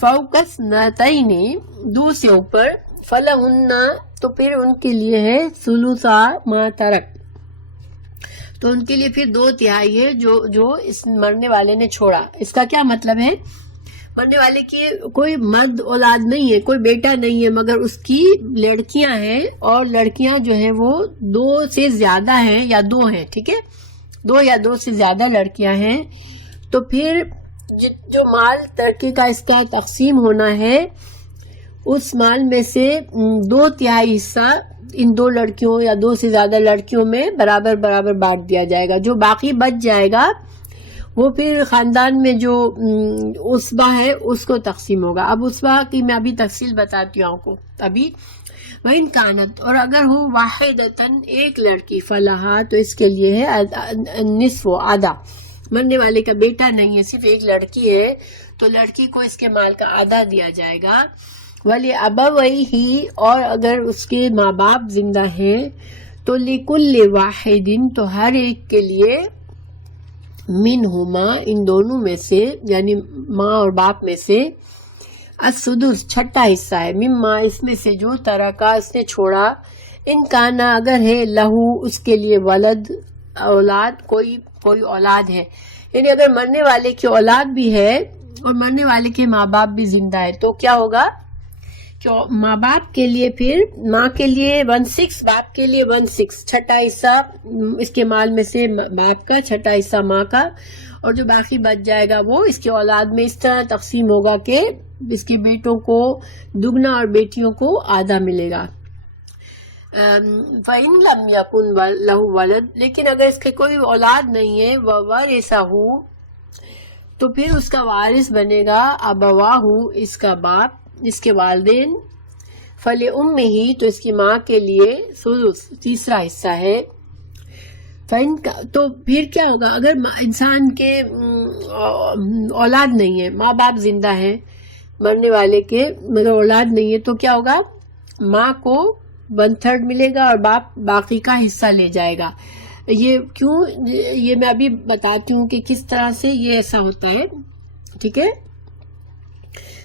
فوق اثنتین 2 سے اوپر, فلہن تو پھر ان کے لیے ہے ثلثا ما ترک, تو ان کے لیے پھر 2/3 ہے جو اس مرنے والے نے چھوڑا. اس کا کیا مطلب ہے؟ مرنے والے کی کوئی مرد اولاد نہیں ہے, کوئی بیٹا نہیں ہے, مگر اس کی لڑکیاں ہیں, اور لڑکیاں جو ہیں وہ 2 سے زیادہ ہیں یا 2 ہیں, ٹھیک ہے, 2 یا 2 سے زیادہ لڑکیاں ہیں. تو پھر جو مال ترکے کا اس کا تقسیم ہونا ہے اس مال میں سے 2/3 حصہ ان 2 لڑکیوں یا 2 سے زیادہ لڑکیوں میں برابر برابر بانٹ دیا جائے گا. جو باقی بچ جائے گا وہ پھر خاندان میں جو عصبہ ہے اس کو تقسیم ہوگا. اب عصبہ کی میں ابھی تفصیل بتاتی ہوں آپ کو ابھی. وَإِن كَانَتْ اور اگر ہو واحدتاً ایک لڑکی فلاحا تو اس کے لیے ہے نصف آدھا. مرنے والے کا بیٹا نہیں ہے صرف ایک لڑکی ہے تو لڑکی کو اس کے مال کا آدھا دیا جائے گا. وَلِأَبَوَيْهِ اور اگر اس کے ماں باپ زندہ ہیں تو لِكُلِّ وَاحِدٍ تو ہر ایک کے لیے منہما ان دونوں میں سے یعنی ماں اور باپ میں سے السدس چھٹا حصہ ہے. مما اس میں سے جو ترکا اس نے چھوڑا. ان کانا اگر ہے لہو اس کے لیے ولد اولاد کوئی اولاد ہے یعنی اگر مرنے والے کی اولاد بھی ہے اور مرنے والے کے ماں باپ بھی زندہ ہے تو کیا ہوگا کہ ماں باپ کے لیے پھر ماں کے لیے 1/6 باپ کے لیے 1/6 چھٹا حصہ اس کے مال میں سے باپ کا چھٹا حصہ ماں کا اور جو باقی بچ جائے گا وہ اس کے اولاد میں اس طرح تقسیم ہوگا کہ اس کے بیٹوں کو دگنا اور بیٹیوں کو آدھا ملے گا. فَإِن لَمْ يَكُنْ لَهُ وَلَدٌ لیکن اگر اس کے کوئی اولاد نہیں ہے وَوَرِثَهُ تو پھر اس کا وارث بنے گا أَبَوَاهُ اس کا باپ اس کے والدین. فَلِأُمِّهِ تو اس کی ماں کے لیے ثلث تیسرا حصہ ہے. تو پھر کیا ہوگا اگر انسان کے اولاد نہیں ہے ماں باپ زندہ ہے مرنے والے کے مگر اولاد نہیں ہے تو کیا ہوگا ماں کو 1/3 ملے گا اور باپ باقی کا حصہ لے جائے گا. یہ کیوں یہ میں ابھی بتاتی ہوں کہ کس طرح سے یہ ایسا ہوتا ہے. ٹھیک ہے.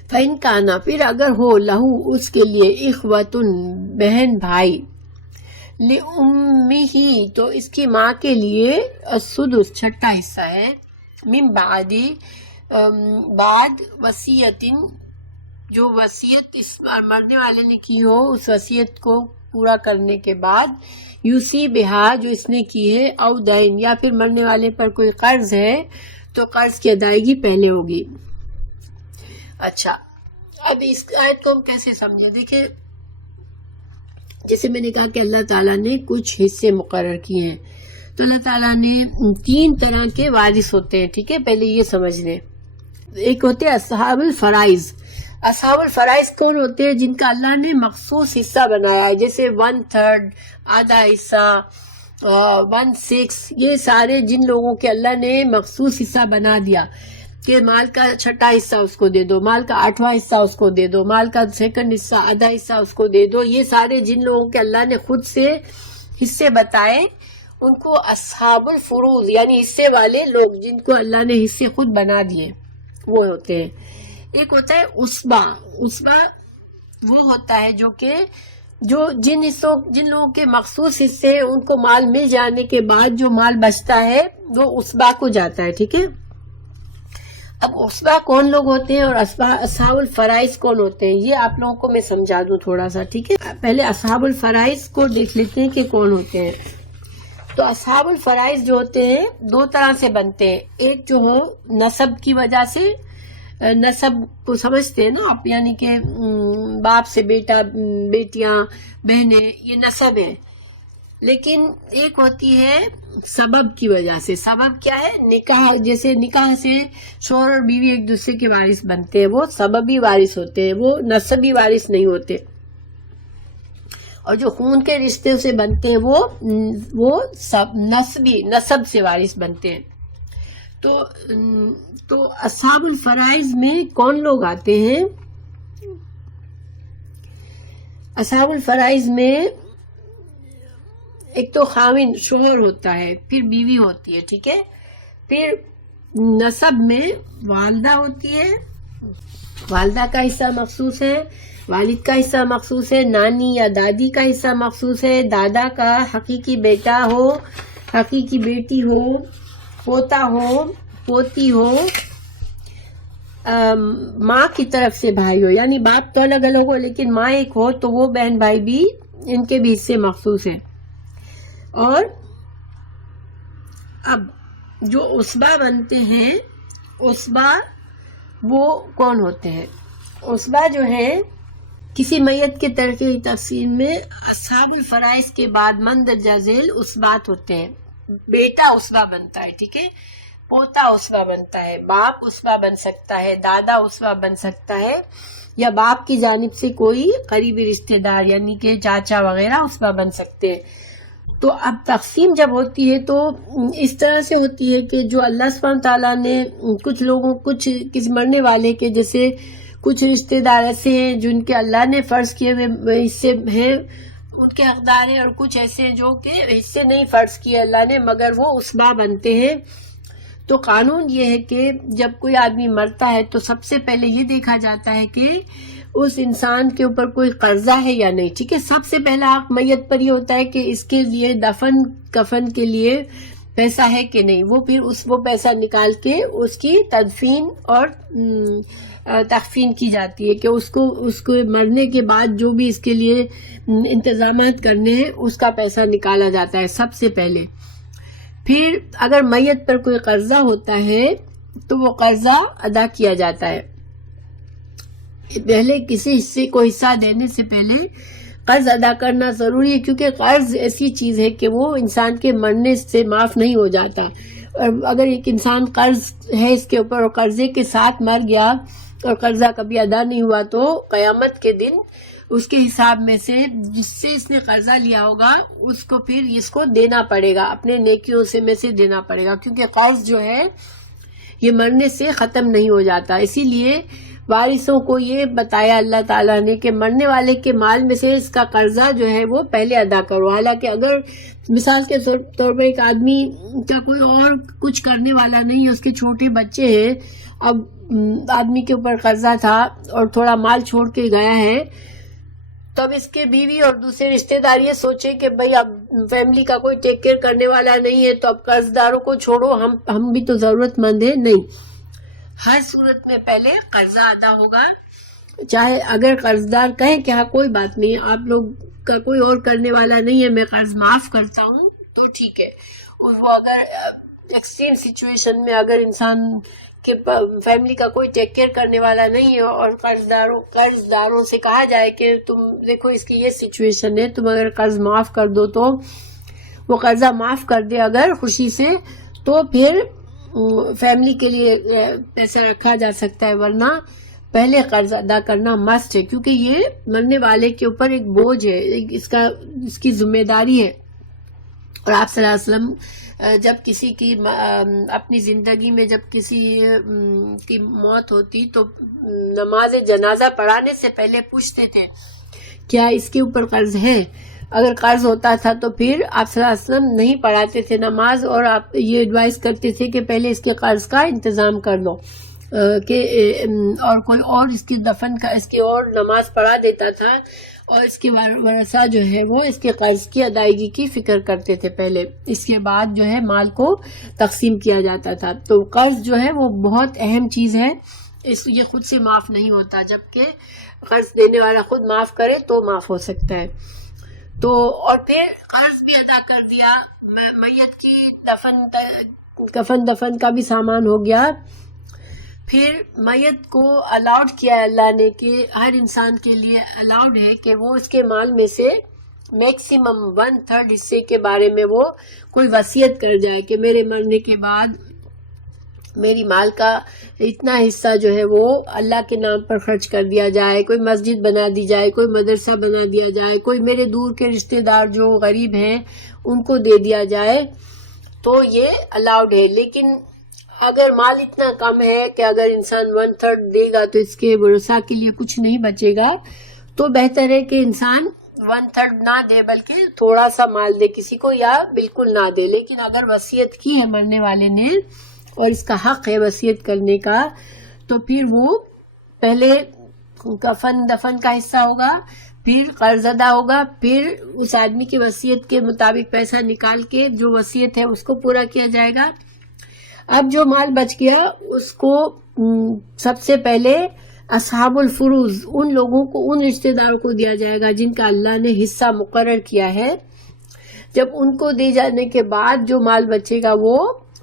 فَإِن كَانَ پھر اگر ہو لہو اس کے لیے اخوتن بہن بھائی لِأُمِّهِ تو اس کی ماں کے لیے السدس چھٹا حصہ ہے. من بعد وصیتن جو وصیت اس مرنے والے نے کی ہو اس وصیت کو پورا کرنے کے بعد یوسی بہا جو اس نے کی ہے او دین یا پھر مرنے والے پر کوئی قرض ہے تو قرض کی ادائیگی پہلے ہوگی. اچھا اب اس آیت کو ہم کیسے سمجھیں. دیکھیں جیسے میں نے کہا کہ اللہ تعالیٰ نے کچھ حصے مقرر کیے ہیں تو اللہ تعالیٰ نے 3 طرح کے وارث ہوتے ہیں. ٹھیک ہے پہلے یہ سمجھ لیں. ایک ہوتے ہیں اصحاب الفرائض. اصحاب الفرائض کون ہوتے ہیں جن کا اللہ نے مخصوص حصہ بنایا ہے جیسے 1/3 آدھا حصہ 1/6 یہ سارے جن لوگوں کے اللہ نے مخصوص حصہ بنا دیا کہ مال کا چھٹا حصہ اس کو دے دو مال کا 8واں حصہ اس کو دے دو مال کا 2nd حصہ آدھا حصہ اس کو دے دو. یہ سارے جن لوگوں کے اللہ نے خود سے حصے بتائے ان کو اصحاب الفروض یعنی حصے والے لوگ جن کو اللہ نے حصے خود بنا دیے وہ ہوتے ہیں. ایک ہوتا ہے عصبہ. عصبہ وہ ہوتا ہے جو کہ جن لوگوں کے مخصوص حصے ان کو مال مل جانے کے بعد جو مال بچتا ہے وہ عصبہ کو جاتا ہے. ٹھیک ہے. اب عصبہ کون لوگ ہوتے ہیں اور اصحاب الفرائض کون ہوتے ہیں یہ آپ لوگوں کو میں سمجھا دوں تھوڑا سا. ٹھیک ہے. پہلے اصحاب الفرائض کو دیکھ لیتے ہیں کہ کون ہوتے ہیں. تو اصحاب الفرائض جو ہوتے ہیں 2 طرح سے بنتے ہیں. ایک جو ہو نسب کی وجہ سے نسب کو سمجھتے ہیں نا آپ یعنی کہ باپ سے بیٹا بیٹیاں بہنیں یہ نسب ہے. لیکن ایک ہوتی ہے سبب کی وجہ سے. سبب کیا ہے نکاح. جیسے نکاح سے شوہر اور بیوی ایک دوسرے کے وارث بنتے ہیں وہ سببی وارث ہوتے ہیں وہ نسبی وارث نہیں ہوتے. اور جو خون کے رشتے سے بنتے ہیں وہ نسب سے وارث بنتے ہیں. تو اصحاب الفرائض میں کون لوگ آتے ہیں. اصحاب الفرائض میں ایک تو خاوند شوہر ہوتا ہے پھر بیوی ہوتی ہے. ٹھیک ہے. پھر نسب میں والدہ ہوتی ہے والدہ کا حصہ مخصوص ہے والد کا حصہ مخصوص ہے نانی یا دادی کا حصہ مخصوص ہے دادا کا حقیقی بیٹا ہو حقیقی بیٹی ہو پوتا ہو پوتی ہو ماں کی طرف سے بھائی ہو یعنی باپ تو الگ الگ ہو لیکن ماں ایک ہو تو وہ بہن بھائی بھی ان کے بھی حصے مخصوص ہیں. اور اب جو عصبہ بنتے ہیں عصبہ وہ کون ہوتے ہیں؟ عصبہ جو ہے کسی میت کے ترکے تقسیم میں اصحاب الفرائض کے بعد مندرجہ ذیل عصبات ہوتے ہیں. بیٹا عصبہ بنتا ہے، ٹھیک ہے، پوتا عصبہ بنتا ہے، باپ عصبہ بن سکتا ہے، دادا عصبہ بن سکتا ہے، یا باپ کی جانب سے کوئی قریبی رشتہ دار یعنی کہ چاچا وغیرہ عصبہ بن سکتے ہیں. تو اب تقسیم جب ہوتی ہے تو اس طرح سے ہوتی ہے کہ جو اللہ سبحانہ تعالیٰ نے کچھ لوگوں کسی مرنے والے کے جیسے کچھ رشتہ دار ایسے ہیں جن کے اللہ نے فرض کیے ہوئے حصے ہیں، ان کے حقدار ہیں، اور کچھ ایسے ہیں جو کہ حصے نہیں فرض کیے اللہ نے مگر وہ عصبہ بنتے ہیں. تو قانون یہ ہے کہ جب کوئی آدمی مرتا ہے تو سب سے پہلے یہ دیکھا جاتا ہے کہ اس انسان کے اوپر کوئی قرضہ ہے یا نہیں، ٹھیک ہے. سب سے پہلا حق میت پر یہ ہوتا ہے کہ اس کے لیے دفن کفن کے لیے پیسہ ہے کہ نہیں. وہ پھر وہ پیسہ نکال کے اس کی تدفین اور تخفین کی جاتی ہے کہ اس کو مرنے کے بعد جو بھی اس کے لیے انتظامات کرنے ہیں اس کا پیسہ نکالا جاتا ہے سب سے پہلے. پھر اگر میت پر کوئی قرضہ ہوتا ہے تو وہ قرضہ ادا کیا جاتا ہے. پہلے کسی حصے کو حصہ دینے سے پہلے قرض ادا کرنا ضروری ہے، کیونکہ قرض ایسی چیز ہے کہ وہ انسان کے مرنے سے معاف نہیں ہو جاتا. اور اگر ایک انسان قرض ہے اس کے اوپر اور قرضے کے ساتھ مر گیا اور قرضہ کبھی ادا نہیں ہوا تو قیامت کے دن اس کے حساب میں سے جس سے اس نے قرضہ لیا ہوگا اس کو پھر اس کو دینا پڑے گا، اپنے نیکیوں میں سے دینا پڑے گا، کیونکہ قرض جو ہے یہ مرنے سے ختم نہیں ہو جاتا. اسی لیے وارثوں کو یہ بتایا اللہ تعالیٰ نے کہ مرنے والے کے مال میں سے اس کا قرضہ جو ہے وہ پہلے ادا کرو. حالانکہ اگر مثال کے طور پر ایک آدمی کا کوئی اور کچھ کرنے والا نہیں ہے، اس کے چھوٹے بچے ہیں، اب آدمی کے اوپر قرضہ تھا اور تھوڑا مال چھوڑ کے گیا ہے، تو اب اس کے بیوی اور دوسرے رشتہ دار یہ سوچے کہ بھئی اب فیملی کا کوئی ٹیک کیئر کرنے والا نہیں ہے تو اب قرض داروں کو چھوڑو، ہم بھی تو ضرورت مند ہیں. نہیں، ہر صورت میں پہلے قرضہ ادا ہوگا. چاہے اگر قرض دار کہیں کہ ہاں کوئی بات نہیں، آپ لوگ کا کوئی اور کرنے والا نہیں ہے، میں قرض معاف کرتا ہوں، تو ٹھیک ہے. اور وہ اگر ایکسٹریم سچویشن میں اگر انسان کہ فیملی کا کوئی ٹیک کیئر کرنے والا نہیں ہے اور قرض داروں سے کہا جائے کہ تم دیکھو اس کی یہ سچویشن ہے، تم اگر قرض معاف کر دو تو وہ قرضہ معاف کر دے اگر خوشی سے، تو پھر فیملی کے لیے پیسہ رکھا جا سکتا ہے، ورنہ پہلے قرض ادا کرنا مسٹ ہے، کیونکہ یہ مرنے والے کے اوپر ایک بوجھ ہے، اس کی ذمہ داری ہے. اور آپ صلی اللہ علیہ وسلم جب کسی کی اپنی زندگی میں جب کسی کی موت ہوتی تو نماز جنازہ پڑھانے سے پہلے پوچھتے تھے کیا اس کے اوپر قرض ہے. اگر قرض ہوتا تھا تو پھر آپ صلی اللہ علیہ وسلم نہیں پڑھاتے تھے نماز، اور آپ یہ ایڈوائز کرتے تھے کہ پہلے اس کے قرض کا انتظام کر لو، کہ اور کوئی اور اس کی دفن کا اس کی اور نماز پڑھا دیتا تھا، اور اس کے ورثہ جو ہے وہ اس کے قرض کی ادائیگی کی فکر کرتے تھے پہلے، اس کے بعد جو ہے مال کو تقسیم کیا جاتا تھا. تو قرض جو ہے وہ بہت اہم چیز ہے، یہ خود سے معاف نہیں ہوتا، جبکہ قرض دینے والا خود معاف کرے تو معاف ہو سکتا ہے. تو اور پھر قرض بھی ادا کر دیا، میت کی کفن دفن کا بھی سامان ہو گیا. پھر میت کو الاؤڈ کیا اللہ نے کہ ہر انسان کے لیے الاؤڈ ہے کہ وہ اس کے مال میں سے میکسیمم 1/3 حصے کے بارے میں وہ کوئی وصیت کر جائے کہ میرے مرنے کے بعد میری مال کا اتنا حصہ جو ہے وہ اللہ کے نام پر خرچ کر دیا جائے، کوئی مسجد بنا دی جائے، کوئی مدرسہ بنا دیا جائے، کوئی میرے دور کے رشتہ دار جو غریب ہیں ان کو دے دیا جائے، تو یہ الاؤڈ ہے. لیکن اگر مال اتنا کم ہے کہ اگر انسان 1/3 دے گا تو اس کے ورثاء کے لیے کچھ نہیں بچے گا، تو بہتر ہے کہ انسان 1/3 نہ دے بلکہ تھوڑا سا مال دے کسی کو، یا بالکل نہ دے. لیکن اگر وصیت کی ہے مرنے والے نے اور اس کا حق ہے وصیت کرنے کا، تو پھر وہ پہلے کفن دفن کا حصہ ہوگا، پھر قرض ادا ہوگا، پھر اس آدمی کی وصیت کے مطابق پیسہ نکال کے جو وصیت ہے اس کو پورا کیا جائے گا. اب جو مال بچ گیا اس کو سب سے پہلے اصحاب الفروض، ان لوگوں کو، ان رشتہ داروں کو دیا جائے گا جن کا اللہ نے حصہ مقرر کیا ہے. جب ان کو دے جانے کے بعد جو مال بچے گا وہ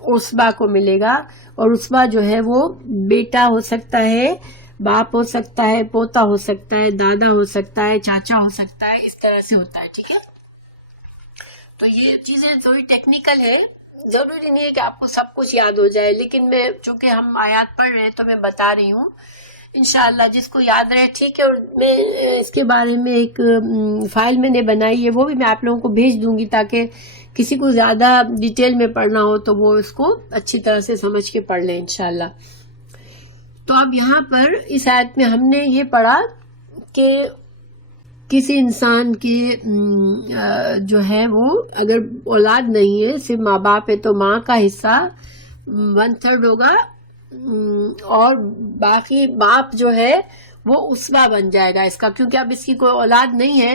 عصبہ کو ملے گا، اور عصبہ جو ہے وہ بیٹا ہو سکتا ہے، باپ ہو سکتا ہے، پوتا ہو سکتا ہے، دادا ہو سکتا ہے، چاچا ہو سکتا ہے، اس طرح سے ہوتا ہے. ٹھیک ہے، تو یہ چیزیں تھوڑی ٹیکنیکل ہے، ضروری نہیں ہے کہ آپ کو سب کچھ یاد ہو جائے، لیکن میں چونکہ ہم آیات پڑھ رہے ہیں تو میں بتا رہی ہوں. انشاءاللہ جس کو یاد رہے ٹھیک ہے. اور میں اس کے بارے میں ایک فائل میں نے بنائی ہے، وہ بھی میں آپ لوگوں کو بھیج دوں گی تاکہ کسی کو زیادہ ڈیٹیل میں پڑھنا ہو تو وہ اس کو اچھی طرح سے سمجھ کے پڑھ لیں انشاءاللہ. تو اب یہاں پر اس آیت میں ہم نے یہ پڑھا کہ کسی انسان کی جو ہے وہ اگر اولاد نہیں ہے، صرف ماں باپ ہے، تو ماں کا حصہ 1/3 ہوگا، اور باقی باپ جو ہے وہ عصبہ بن جائے گا اس کا، کیونکہ اب اس کی کوئی اولاد نہیں ہے،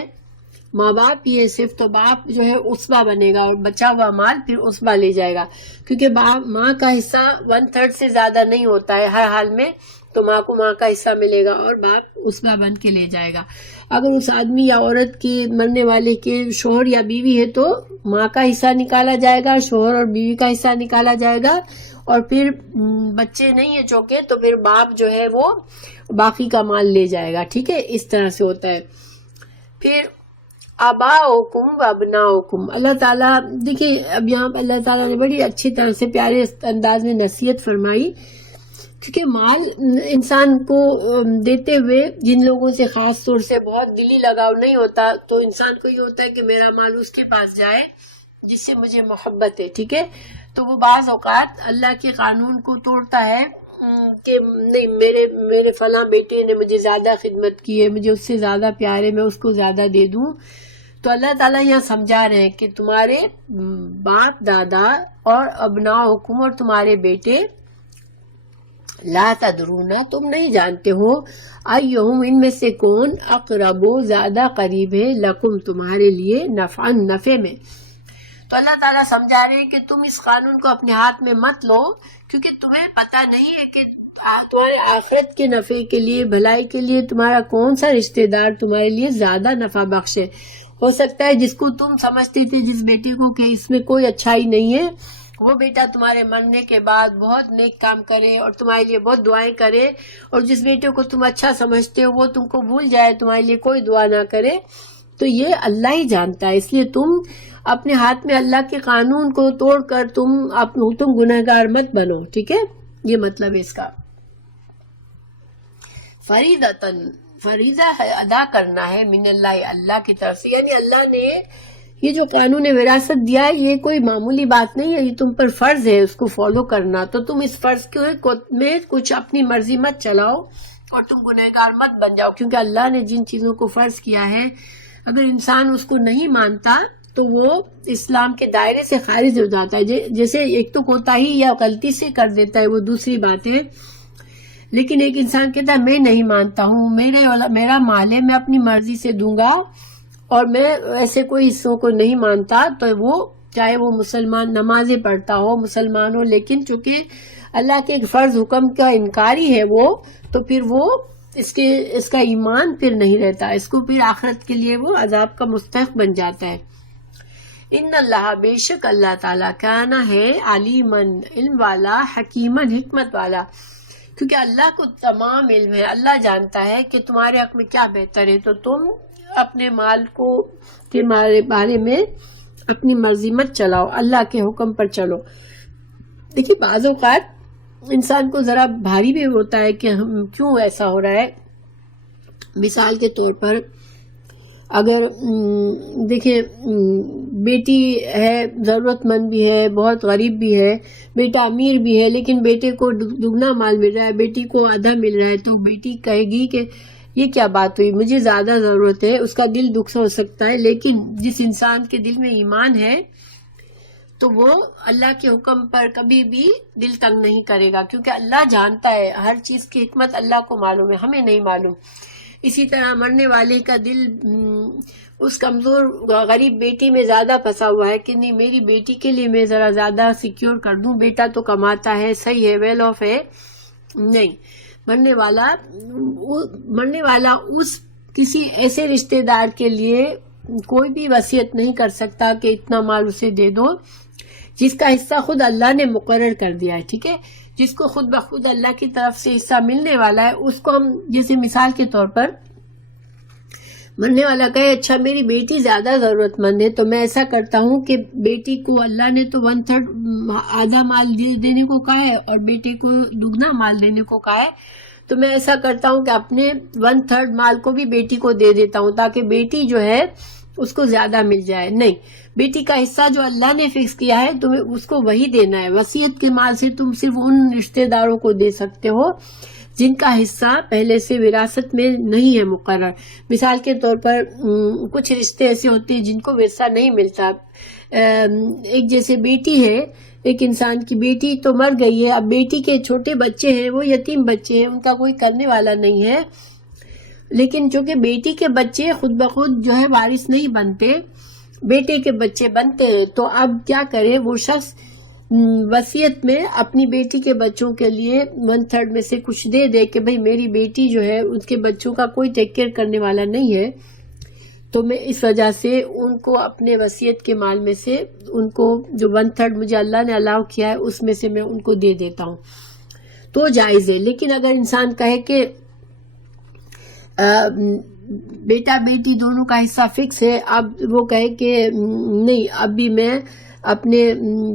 ماں باپ ہی ہے صرف، تو باپ جو ہے عصبہ بنے گا، اور بچا ہوا مال پھر عصبہ لے جائے گا، کیونکہ ماں کا حصہ 1/3 سے زیادہ نہیں ہوتا ہے ہر حال میں، تو ماں کو ماں کا حصہ ملے گا اور باپ عصبہ بن کے لے جائے گا. اگر اس آدمی یا عورت کی مرنے والے کے شوہر یا بیوی ہے تو ماں کا حصہ نکالا جائے گا، شوہر اور بیوی کا حصہ نکالا جائے گا، اور پھر بچے نہیں ہیں چونکہ تو پھر باپ جو ہے وہ باقی کا مال لے جائے گا. ٹھیک ہے، اس طرح سے ہوتا ہے. پھر آباؤکم و ابناؤکم، اللہ تعالیٰ دیکھیے اب یہاں پہ اللہ تعالیٰ نے بڑی اچھی طرح سے پیارے انداز میں نصیحت فرمائی، کیونکہ مال انسان کو دیتے ہوئے جن لوگوں سے خاص طور سے بہت دلی لگاؤ نہیں ہوتا، تو انسان کو یہ ہوتا ہے کہ میرا مال اس کے پاس جائے جس سے مجھے محبت ہے. ٹھیک ہے، تو وہ بعض اوقات اللہ کے قانون کو توڑتا ہے کہ نہیں، میرے فلاں بیٹے نے مجھے زیادہ خدمت کی ہے، مجھے اس سے زیادہ پیار ہے، میں اس کو زیادہ دے دوں. تو اللہ تعالیٰ یہاں سمجھا رہے ہیں کہ تمہارے باپ دادا اور ابناؤکم اور تمہارے بیٹے، لا تدرون، تم نہیں جانتے ہو، ایہم، ان میں سے کون، اقرب، زیادہ قریب ہے، لکم، تمہارے لیے، نفعا، نفع میں. تو اللہ تعالیٰ سمجھا رہے ہیں کہ تم اس قانون کو اپنے ہاتھ میں مت لو، کیونکہ تمہیں پتہ نہیں ہے کہ تمہارے آخرت کے نفع کے لیے، بھلائی کے لیے تمہارا کون سا رشتہ دار تمہارے لیے زیادہ نفع بخش ہے. ہو سکتا ہے جس کو تم سمجھتے تھے، جس بیٹے کو کہ اس میں کوئی اچھائی نہیں ہے، وہ بیٹا تمہارے مرنے کے بعد بہت نیک کام کرے اور تمہارے لیے بہت دعائیں کرے، اور جس بیٹے کو تم اچھا سمجھتے ہو وہ تم کو بھول جائے، تمہارے لیے کوئی دعا نہ کرے. تو یہ اللہ ہی جانتا ہے، اس لیے تم اپنے ہاتھ میں اللہ کے قانون کو توڑ کر تم گنہگار مت بنو. ٹھیک ہے، یہ مطلب ہے اس کا. فریضہ ہے، ادا کرنا ہے، من اللہ، اللہ کی طرف سے، یعنی اللہ نے یہ جو قانون وراثت دیا ہے یہ کوئی معمولی بات نہیں ہے، یہ تم پر فرض ہے اس کو فالو کرنا. تو تم اس فرض میں کچھ اپنی مرضی مت چلاؤ اور تم گنہگار مت بن جاؤ، کیونکہ اللہ نے جن چیزوں کو فرض کیا ہے اگر انسان اس کو نہیں مانتا تو وہ اسلام کے دائرے سے خارج ہو جاتا ہے. جیسے ایک تو کوتاہی یا غلطی سے کر دیتا ہے وہ دوسری بات ہے، لیکن ایک انسان کہتا ہے میں نہیں مانتا ہوں، میرا مال ہے، میں اپنی مرضی سے دوں گا اور میں ایسے کوئی حصوں کو نہیں مانتا، تو وہ چاہے وہ مسلمان نمازیں پڑھتا ہو، مسلمان ہو، لیکن چونکہ اللہ کے ایک فرض حکم کا انکاری ہے وہ، تو پھر وہ اس کا ایمان پھر نہیں رہتا، اس کو پھر آخرت کے لیے وہ عذاب کا مستحق بن جاتا ہے. ان اللہ، بے شک اللہ تعالیٰ، کان ہے، علیمن، علم والا، حکیمن، حکمت والا، کیونکہ اللہ کو تمام علم ہے، اللہ جانتا ہے کہ تمہارے حق میں کیا بہتر ہے، تو تم اپنے مال کو کے بارے میں اپنی مرضی مت چلاؤ، اللہ کے حکم پر چلو. دیکھیے بعض اوقات انسان کو ذرا بھاری بھی ہوتا ہے کہ ہم کیوں ایسا ہو رہا ہے. مثال کے طور پر اگر دیکھیں بیٹی ہے، ضرورت مند بھی ہے، بہت غریب بھی ہے، بیٹا امیر بھی ہے، لیکن بیٹے کو دگنا مال مل رہا ہے، بیٹی کو آدھا مل رہا ہے، تو بیٹی کہے گی کہ یہ کیا بات ہوئی، مجھے زیادہ ضرورت ہے. اس کا دل دکھ ہو سکتا ہے، لیکن جس انسان کے دل میں ایمان ہے تو وہ اللہ کے حکم پر کبھی بھی دل تنگ نہیں کرے گا، کیونکہ اللہ جانتا ہے، ہر چیز کی حکمت اللہ کو معلوم ہے، ہمیں نہیں معلوم. اسی طرح مرنے والے کا دل اس کمزور غریب بیٹی میں زیادہ پھنسا ہوا ہے کہ نہیں، میری بیٹی کے لیے میں ذرا زیادہ سیکیور کر دوں، بیٹا تو کماتا ہے، صحیح ہے، ویل آف ہے. نہیں، مرنے والا اس کسی ایسے رشتہ دار کے لیے کوئی بھی وصیت نہیں کر سکتا کہ اتنا مال اسے دے دو، جس کا حصہ خود اللہ نے مقرر کر دیا ہے، ٹھیک ہے، جس کو خود بخود اللہ کی طرف سے حصہ ملنے والا ہے، اس کو ہم جیسے مثال کے طور پر مرنے والا کہے اچھا میری بیٹی زیادہ ضرورت مند ہے تو میں ایسا کرتا ہوں کہ بیٹی کو اللہ نے تو 1/3 آدھا مال دینے کو کہا ہے اور بیٹے کو دگنا مال دینے کو کہا ہے، تو میں ایسا کرتا ہوں کہ اپنے 1/3 مال کو بھی بیٹی کو دے دیتا ہوں تاکہ بیٹی جو ہے اس کو زیادہ مل جائے۔ نہیں، بیٹی کا حصہ جو اللہ نے فکس کیا ہے تمہیں اس کو وہی دینا ہے۔ وصیت کے مال سے تم صرف ان رشتہ داروں کو دے سکتے ہو جن کا حصہ پہلے سے وراثت میں نہیں ہے مقرر۔ مثال کے طور پر کچھ رشتے ایسے ہوتے ہیں جن کو ورثہ نہیں ملتا، ایک جیسے بیٹی ہے، ایک انسان کی بیٹی تو مر گئی ہے، اب بیٹی کے چھوٹے بچے ہیں، وہ یتیم بچے ہیں، ان کا کوئی کرنے والا نہیں ہے، لیکن چونکہ بیٹی کے بچے خود بخود جو ہے وارث نہیں بنتے، بیٹے کے بچے بنتے ہیں، تو اب کیا کرے وہ شخص وصیت میں اپنی بیٹی کے بچوں کے لیے 1/3 میں سے کچھ دے دے کہ بھئی میری بیٹی جو ہے اس کے بچوں کا کوئی ٹیک کیئر کرنے والا نہیں ہے، تو میں اس وجہ سے ان کو اپنے وصیت کے مال میں سے ان کو جو 1/3 مجھے اللہ نے الاؤ کیا ہے اس میں سے میں ان کو دے دیتا ہوں، تو جائز ہے۔ لیکن اگر انسان کہے کہ بیٹا بیٹی دونوں کا حصہ فکس ہے، اب وہ کہے کہ نہیں اب بھی میں اپنے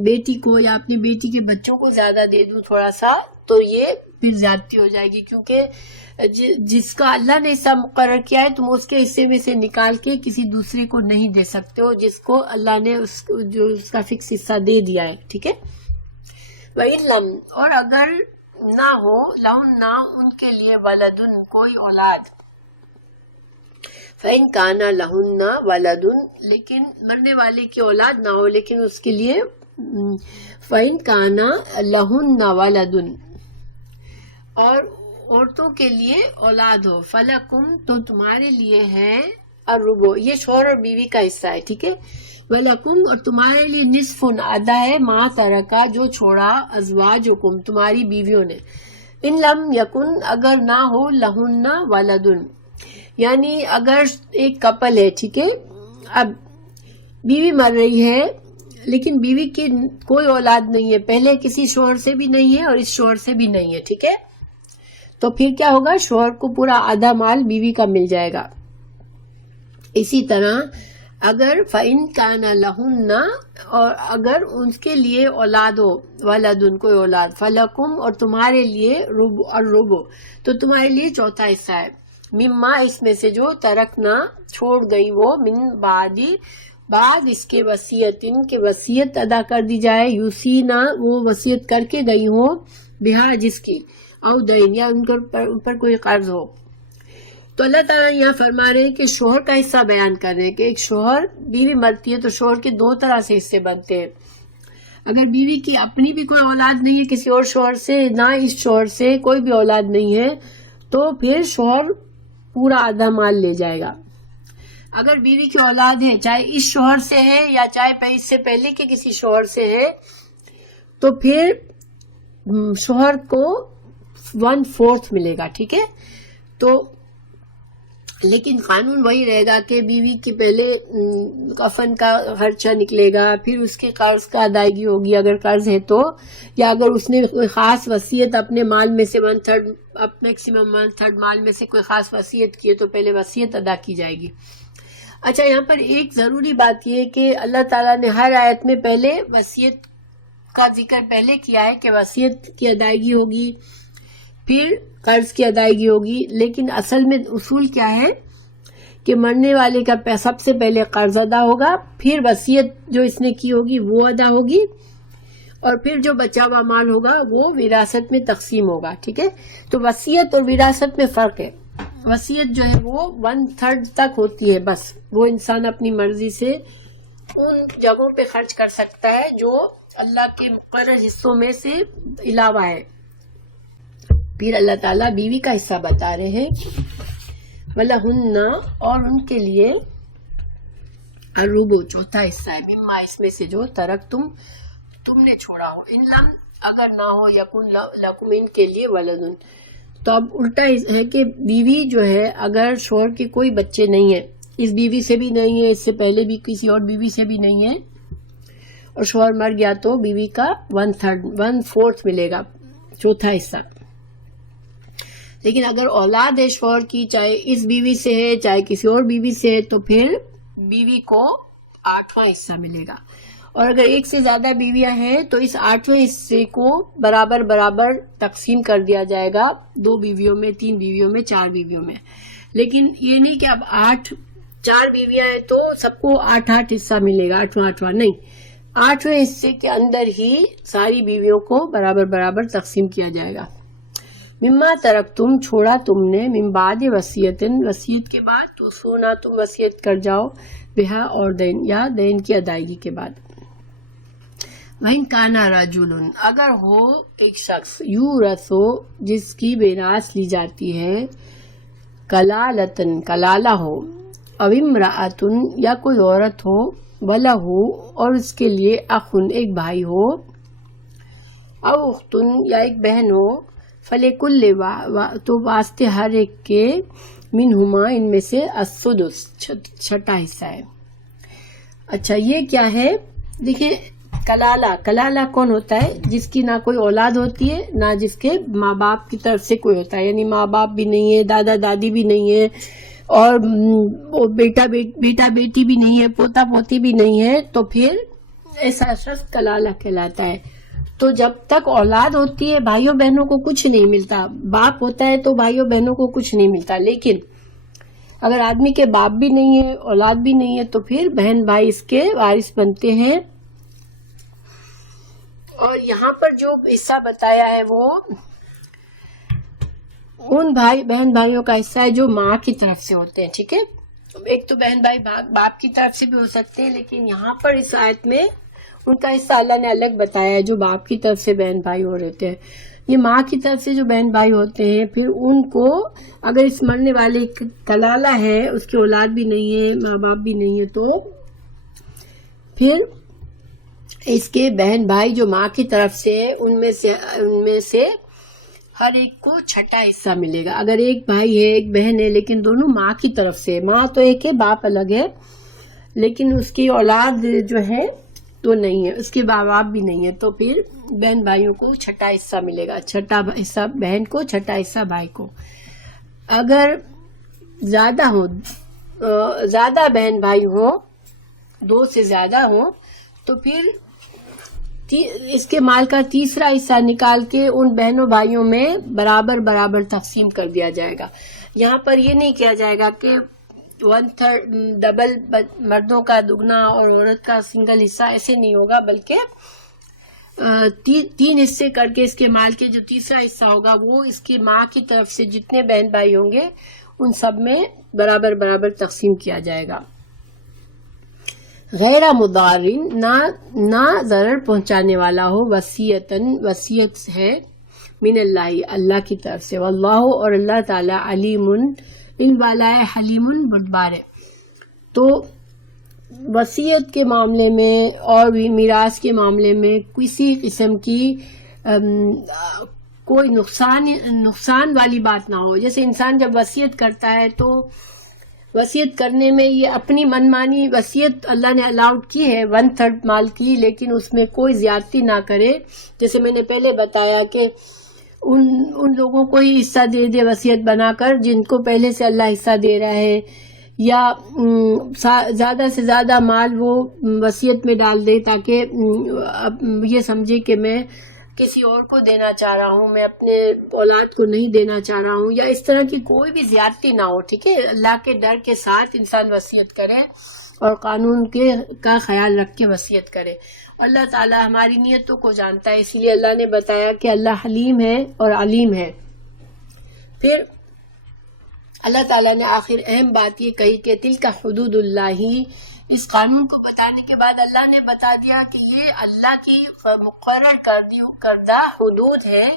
بیٹی کو یا اپنی بیٹی کے بچوں کو زیادہ دے دوں تھوڑا سا، تو یہ پھر زیادتی ہو جائے گی، کیونکہ جس کا اللہ نے حصہ مقرر کیا ہے تم اس کے حصے میں سے نکال کے کسی دوسرے کو نہیں دے سکتے ہو جس کو اللہ نے اس کا فکس حصہ دے دیا ہے، ٹھیک ہے۔ وَإِن لَمْ، اور اگر نہ ہو لَهُنَّ، ان کے لیے وَلَدٌ، کوئی اولاد، فَإِن كَانَ لَهُنَّ وَلَدٌ، لیکن مرنے والے کی اولاد نہ ہو لیکن اس کے لیے فَإِن كَانَ لَهُنَّ وَلَدٌ، اور عورتوں کے لیے اولاد ہو، فَلَكُمْ، تو تمہارے لیے ہے الربع، یہ شوہر اور بیوی کا حصہ ہے، ٹھیک ہے، وَلَكُمْ، اور تمہارے لیے نصف آدھا ہے، ما ترکا، جو چھوڑا، ازواجکم، تمہاری بیویوں نے، ان لم یکن، اگر نہ ہو، لہن ولدن، یعنی اگر ایک کپل ہے، ٹھیک ہے، اب بیوی مر رہی ہے لیکن بیوی کی کوئی اولاد نہیں ہے، پہلے کسی شوہر سے بھی نہیں ہے اور اس شوہر سے بھی نہیں ہے، ٹھیک ہے، تو پھر کیا ہوگا، شوہر کو پورا آدھا مال بیوی کا مل جائے گا۔ اسی طرح اگر فَإِن كَانَ لَهُنَّ، اور اگر ان کے لیے اولاد ہو، ولدن، کوئی اولاد، فَلَكُمْ، اور تمہارے لیے الربع، تو تمہارے لیے چوتھا حصہ ہے، مما، اس میں سے جو ترکنا، چھوڑ گئی وہ، من بعد اس کے وصیتن، کے وصیت ادا کر دی جائے، یوسینا، وہ وصیت کر کے گئی ہو، بہا، جس کی، او دین، یا ان پر کوئی قرض ہو۔ تو اللہ تعالیٰ یہاں فرما رہے ہیں کہ شوہر کا حصہ بیان کر رہے ہیں کہ ایک شوہر، بیوی مرتی ہے تو شوہر کے دو طرح سے حصے بنتے ہیں، اگر بیوی کی اپنی بھی کوئی اولاد نہیں ہے کسی اور شوہر سے، نہ اس شوہر سے کوئی بھی اولاد نہیں ہے، تو پھر شوہر پورا آدھا مال لے جائے گا۔ اگر بیوی کی اولاد ہے، چاہے اس شوہر سے ہے یا چاہے اس سے پہلے کے کسی شوہر سے ہے، تو پھر شوہر کو 1/4 ملے گا، ٹھیک ہے، تو لیکن قانون وہی رہے گا کہ بیوی کے پہلے کفن کا خرچہ نکلے گا، پھر اس کے قرض کا ادائیگی ہوگی اگر قرض ہے تو، یا اگر اس نے کوئی خاص وصیت اپنے مال میں سے 1/3، میکسیمم 1/3 مال میں سے کوئی خاص وصیت کی ہے تو پہلے وصیت ادا کی جائے گی۔ اچھا، یہاں پر ایک ضروری بات یہ ہے کہ اللہ تعالیٰ نے ہر آیت میں پہلے وصیت کا ذکر پہلے کیا ہے کہ وصیت کی ادائیگی ہوگی، پھر قرض کی ادائیگی ہوگی، لیکن اصل میں اصول کیا ہے کہ مرنے والے کا سب سے پہلے قرض ادا ہوگا، پھر وصیت جو اس نے کی ہوگی وہ ادا ہوگی، اور پھر جو بچا ہوا مال ہوگا وہ وراثت میں تقسیم ہوگا، ٹھیک ہے۔ تو وصیت اور وراثت میں فرق ہے، وصیت جو ہے وہ 1/3 تک ہوتی ہے، بس وہ انسان اپنی مرضی سے ان جگہوں پہ خرچ کر سکتا ہے جو اللہ کے مقرر حصوں میں سے علاوہ ہے۔ پھر اللہ تعالیٰ بیوی کا حصہ بتا رہے ہیں، وَلَهُنَّ، اور ان کے لیے الربع، چوتھا حصہ ہے، مما، اس میں سے جو تم نے چھوڑا ہو، ان لم، اگر نہ ہو، یکن لکم، ان کے لیے ولدن۔ تو اب الٹا ہے کہ بیوی جو ہے اگر شوہر کے کوئی بچے نہیں ہیں، اس بیوی سے بھی نہیں ہے، اس سے پہلے بھی کسی اور بیوی سے بھی نہیں ہے، اور شوہر مر گیا تو بیوی کا 1/4 ملے گا، چوتھا حصہ. لیکن اگر اولاد ہے شوہر کی، چاہے اس بیوی سے ہے چاہے کسی اور بیوی سے ہے، تو پھر بیوی کو 8واں حصہ ملے گا. اور اگر ایک سے زیادہ بیویاں ہیں تو اس 8ویں حصے کو برابر برابر تقسیم کر دیا جائے گا، 2 بیویوں میں، 3 بیویوں میں، 4 بیویوں میں. لیکن یہ نہیں کہ اب 4 بیویاں ہیں تو سب کو 8 حصہ ملے گا، 8واں نہیں، 8ویں حصے کے اندر ہی ساری بیویوں کو برابر برابر تقسیم کیا جائے گا. مما ترکتم، چھوڑا تم نے، من بعد وصیتن، وصیت کے بعد، تو سونا تم وصیت کر جاؤ، بہا، اور دین، یا دین کی ادائیگی کے بعد. وَإِن كَانَ رَجُلٌ، اگر ہو ایک شخص، یورث، جس کی میراث لی جاتی ہے، کلالتن، کلالہ ہو، او امرأتن، یا کوئی عورت ہو، ولہ، اور اس کے لیے اخن، ایک بھائی ہو، او اختن، یا ایک بہن ہو، فلکل، تو واسطے ہر ایک کے، منہما، ان میں سے، السدس، چھٹا حصہ ہے. اچھا یہ کیا ہے؟ دیکھیں کلالہ کون ہوتا ہے؟ جس کی نہ کوئی اولاد ہوتی ہے، نہ جس کے ماں باپ کی طرف سے کوئی ہوتا ہے، یعنی ماں باپ بھی نہیں ہے، دادا دادی بھی نہیں ہے، اور بیٹا بیٹی بھی نہیں ہے، پوتا پوتی بھی نہیں ہے، تو پھر ایسا شخص کلالہ کہلاتا ہے. تو جب تک اولاد ہوتی ہے بھائیوں بہنوں کو کچھ نہیں ملتا، باپ ہوتا ہے تو بھائیوں بہنوں کو کچھ نہیں ملتا. لیکن اگر آدمی کے باپ بھی نہیں ہے، اولاد بھی نہیں ہے، تو پھر بہن بھائی اس کے وارث بنتے ہیں. اور یہاں پر جو حصہ بتایا ہے وہ ان بہن بھائیوں کا حصہ ہے جو ماں کی طرف سے ہوتے ہیں. ٹھیک ہے، ایک تو بہن بھائی باپ کی طرف سے بھی ہو سکتے ہیں، لیکن یہاں پر اس آیت میں ان کا حصہ اللہ نے الگ بتایا ہے، جو باپ کی طرف سے بہن بھائی ہو رہتے ہیں. یہ ماں کی طرف سے جو بہن بھائی ہوتے ہیں، پھر ان کو اگر اس مرنے والے کلالہ ہے، اس کی اولاد بھی نہیں ہے، ماں باپ بھی نہیں ہے، تو پھر اس کے بہن بھائی جو ماں کی طرف سے ان میں سے ہر ایک کو چھٹا حصہ ملے گا. اگر ایک بھائی ہے ایک بہن ہے لیکن دونوں ماں کی طرف سے، ماں تو ایک ہے باپ الگ ہے، لیکن اس کی اولاد جو ہے تو نہیں ہے، اس کے ماں باپ بھی نہیں ہے، تو پھر بہن بھائیوں کو چھٹا حصہ ملے گا، چھٹا حصہ بہن کو، چھٹا حصہ بھائی کو. اگر زیادہ بہن بھائی ہو، 2 سے زیادہ ہو، تو پھر اس کے مال کا تیسرا حصہ نکال کے ان بہنوں بھائیوں میں برابر برابر تقسیم کر دیا جائے گا. یہاں پر یہ نہیں کیا جائے گا کہ 1/3 ڈبل مردوں کا دگنا اور عورت کا سنگل حصہ، ایسے نہیں ہوگا، بلکہ 3 حصے کر کے اس کے مال کے جو تیسرا حصہ ہوگا وہ اس کی ماں کی طرف سے جتنے بہن بھائی ہوں گے ان سب میں برابر برابر تقسیم کیا جائے گا. غیر مضارن، نہ ضرر پہنچانے والا ہو، وصیت ہے، من اللہ کی طرف سے، واللہ، اور اللہ تعالی، علیم، علم والا ہے، حلیم، بردبار ہے. تو وصیت کے معاملے میں اور بھی میراث کے معاملے میں کسی قسم کی کوئی نقصان والی بات نہ ہو. جیسے انسان جب وصیت کرتا ہے تو وصیت کرنے میں یہ اپنی منمانی، وصیت اللہ نے الاؤڈ کی ہے 1/3 مال کی، لیکن اس میں کوئی زیادتی نہ کرے. جیسے میں نے پہلے بتایا کہ ان لوگوں کو ہی حصہ دے دے وصیت بنا کر جن کو پہلے سے اللہ حصہ دے رہا ہے، یا زیادہ سے زیادہ مال وہ وصیت میں ڈال دے تاکہ یہ سمجھے کہ میں کسی اور کو دینا چاہ رہا ہوں، میں اپنے اولاد کو نہیں دینا چاہ رہا ہوں، یا اس طرح کی کوئی بھی زیادتی نہ ہو. ٹھیک ہے، اللہ کے ڈر کے ساتھ انسان وصیت کرے اور قانون کا خیال رکھ کے وصیت کرے. اللہ تعالی ہماری نیتوں کو جانتا ہے، اسی لیے اللہ نے بتایا کہ اللہ حلیم ہے اور علیم ہے. پھر اللہ تعالیٰ نے آخر اہم بات یہ کہی کہ تلک حدود اللہ، اس قانون کو بتانے کے بعد اللہ نے بتا دیا کہ یہ اللہ کی مقرر کردہ حدود ہے.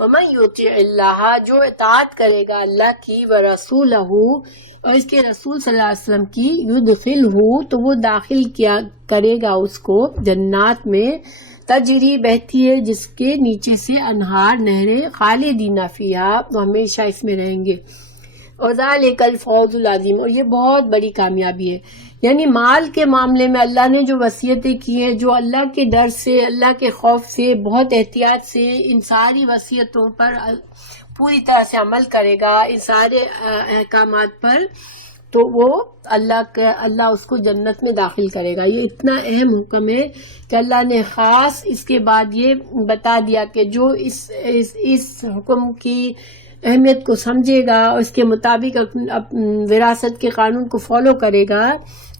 وَمَن يُطِعِ اللَّهَ، جو اطاعت کرے گا اللہ کی، وَرَسُولَهُ، اور اس کے رسول صلی اللہ علیہ وسلم کی، يُدْخِلْهُ، تو وہ داخل کرے گا اس کو جنات میں، تجری، بہتی ہے جس کے نیچے سے انہار، نہریں، خالدین فیہا، وہ ہمیشہ اس میں رہیں گے. اور ذالک الفوز العظیم، اور یہ بہت بڑی کامیابی ہے. یعنی مال کے معاملے میں اللہ نے جو وصیتیں کی ہیں، جو اللہ کے ڈر سے، اللہ کے خوف سے، بہت احتیاط سے ان ساری وصیتوں پر پوری طرح سے عمل کرے گا، ان سارے احکامات پر، تو وہ اللہ اس کو جنت میں داخل کرے گا۔ یہ اتنا اہم حکم ہے کہ اللہ نے خاص اس کے بعد یہ بتا دیا کہ جو اس حکم کی اہمیت کو سمجھے گا اور اس کے مطابق وراثت کے قانون کو فالو کرے گا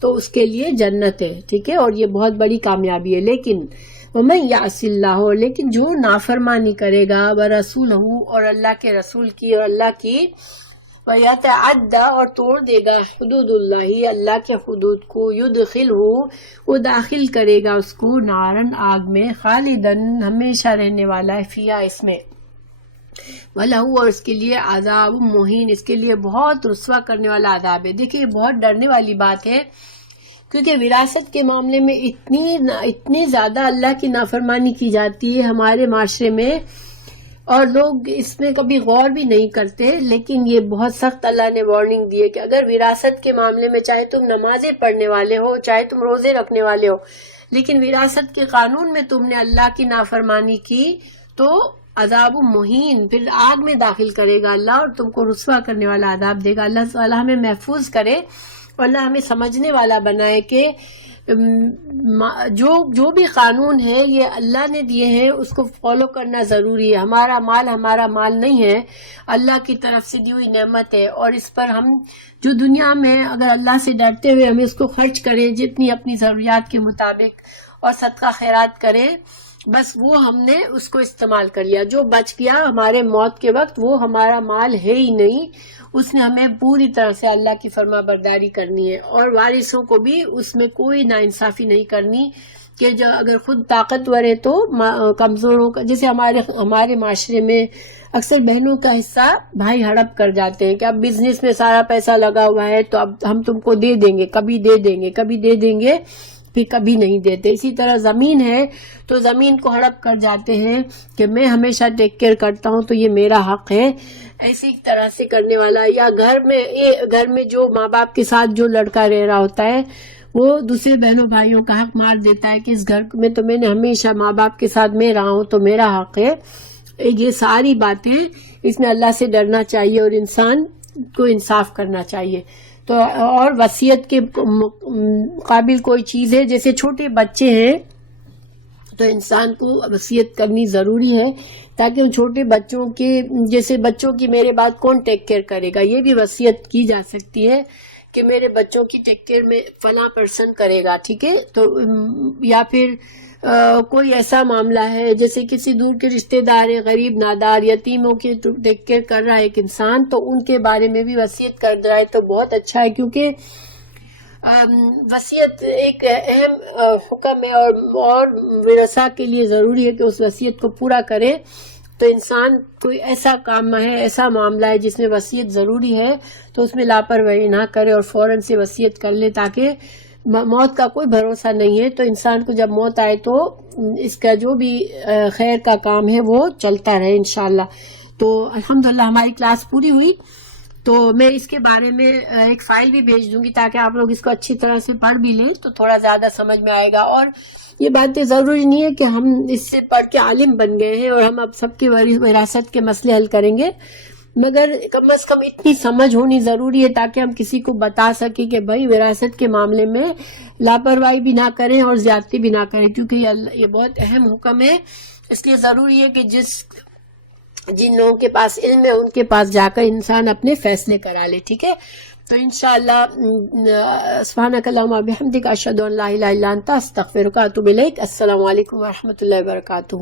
تو اس کے لیے جنت ہے، ٹھیک ہے، اور یہ بہت بڑی کامیابی ہے۔ لیکن وَمَن يَعْصِ اللَّهَ، لیکن جو نافرمانی کرے گا وَرَسُولَهُ، اور اللہ کے رسول کی اور اللہ کی، وَيَتَعَدَّ، اور توڑ دے گا حدود اللہ، اللہ کے حدود کو، يُدْخِلْهُ، وہ داخل کرے گا اس کو، نارن، آگ میں، خالدن، ہمیشہ رہنے والا ہے، فیہا، اس میں، وَلَهُ، اور اس کے لیے عذاب مہین، اس کے لیے بہت رسوا کرنے والا عذاب ہے۔ دیکھیں یہ بہت ڈرنے والی بات ہے، کیونکہ وراثت کے معاملے میں اتنی زیادہ اللہ کی نافرمانی کی جاتی ہے ہمارے معاشرے میں، اور لوگ اس میں کبھی غور بھی نہیں کرتے، لیکن یہ بہت سخت اللہ نے وارننگ دی ہے کہ اگر وراثت کے معاملے میں چاہے تم نمازیں پڑھنے والے ہو، چاہے تم روزے رکھنے والے ہو، لیکن وراثت کے قانون میں تم نے اللہ کی نافرمانی کی تو عذاب مہین، پھر آگ میں داخل کرے گا اللہ، اور تم کو رسوا کرنے والا عذاب دے گا۔ اللہ تعالیٰ ہمیں محفوظ کرے اور اللہ ہمیں سمجھنے والا بنائے کہ جو بھی قانون ہے یہ اللہ نے دیے ہیں، اس کو فالو کرنا ضروری ہے۔ ہمارا مال نہیں ہے، اللہ کی طرف سے دی ہوئی نعمت ہے، اور اس پر ہم جو دنیا میں اگر اللہ سے ڈرتے ہوئے ہمیں اس کو خرچ کریں جتنی اپنی ضروریات کے مطابق، اور صدقہ خیرات کریں، بس وہ ہم نے اس کو استعمال کر لیا، جو بچ گیا ہمارے موت کے وقت وہ ہمارا مال ہے ہی نہیں، اس میں ہمیں پوری طرح سے اللہ کی فرما برداری کرنی ہے، اور وارثوں کو بھی اس میں کوئی ناانصافی نہیں کرنی کہ جو اگر خود طاقتور ہے تو کمزوروں کا، جیسے ہمارے معاشرے میں اکثر بہنوں کا حصہ بھائی ہڑپ کر جاتے ہیں کہ اب بزنس میں سارا پیسہ لگا ہوا ہے تو اب ہم تم کو دے دیں گے، کبھی دے دیں گے پھر کبھی نہیں دیتے۔ اسی طرح زمین ہے تو زمین کو ہڑپ کر جاتے ہیں کہ میں ہمیشہ ٹیک کیئر کرتا ہوں تو یہ میرا حق ہے، ایسی طرح سے کرنے والا۔ یا گھر میں جو ماں باپ کے ساتھ جو لڑکا رہ رہا ہوتا ہے وہ دوسرے بہنوں بھائیوں کا حق مار دیتا ہے کہ اس گھر میں تو میں نے ہمیشہ ماں باپ کے ساتھ میں رہا ہوں تو میرا حق ہے۔ یہ ساری باتیں، اس میں اللہ سے ڈرنا چاہیے اور انسان کو انصاف کرنا چاہیے۔ تو اور وصیت کے قابل کوئی چیز ہے، جیسے چھوٹے بچے ہیں تو انسان کو وصیت کرنی ضروری ہے تاکہ ان چھوٹے بچوں کے، جیسے بچوں کی میرے بعد کون ٹیک کیئر کرے گا، یہ بھی وصیت کی جا سکتی ہے کہ میرے بچوں کی ٹیک کیئر میں فلاں پرسن کرے گا، ٹھیک ہے۔ تو یا پھر کوئی ایسا معاملہ ہے جیسے کسی دور کے رشتہ دار، غریب نادار یتیموں کی ٹیک کیئر کر رہا ہے ایک انسان، تو ان کے بارے میں بھی وصیت کر رہا ہے تو بہت اچھا ہے، کیونکہ وصیت ایک اہم حکم ہے اور ورثہ کے لیے ضروری ہے کہ اس وصیت کو پورا کرے۔ تو انسان کوئی ایسا کام ہے، ایسا معاملہ ہے جس میں وصیت ضروری ہے تو اس میں لاپرواہی نہ کرے اور فوراً سے وصیت کر لے، تاکہ موت کا کوئی بھروسہ نہیں ہے، تو انسان کو جب موت آئے تو اس کا جو بھی خیر کا کام ہے وہ چلتا رہے انشاءاللہ۔ تو الحمدللہ ہماری کلاس پوری ہوئی، تو میں اس کے بارے میں ایک فائل بھی بھیج دوں گی تاکہ آپ لوگ اس کو اچھی طرح سے پڑھ بھی لیں تو تھوڑا زیادہ سمجھ میں آئے گا۔ اور یہ باتیں ضروری نہیں ہے کہ ہم اس سے پڑھ کے عالم بن گئے ہیں اور ہم اب سب کی وراثت کے مسئلے حل کریں گے، مگر کم از کم اتنی سمجھ ہونی ضروری ہے تاکہ ہم کسی کو بتا سکیں کہ بھائی وراثت کے معاملے میں لاپرواہی بھی نہ کریں اور زیادتی بھی نہ کریں، کیونکہ یہ بہت اہم حکم ہے۔ اس لیے ضروری ہے کہ جن لوگوں کے پاس علم ہے ان کے پاس جا کر انسان اپنے فیصلے کرا لے، ٹھیک ہے۔ تو انشاءاللہ سبحانک اللہم و بحمدک اشہد ان لا الہ الا انت استغفرک و اتوب الیک۔ السلام علیکم ورحمۃ اللہ وبرکاتہ۔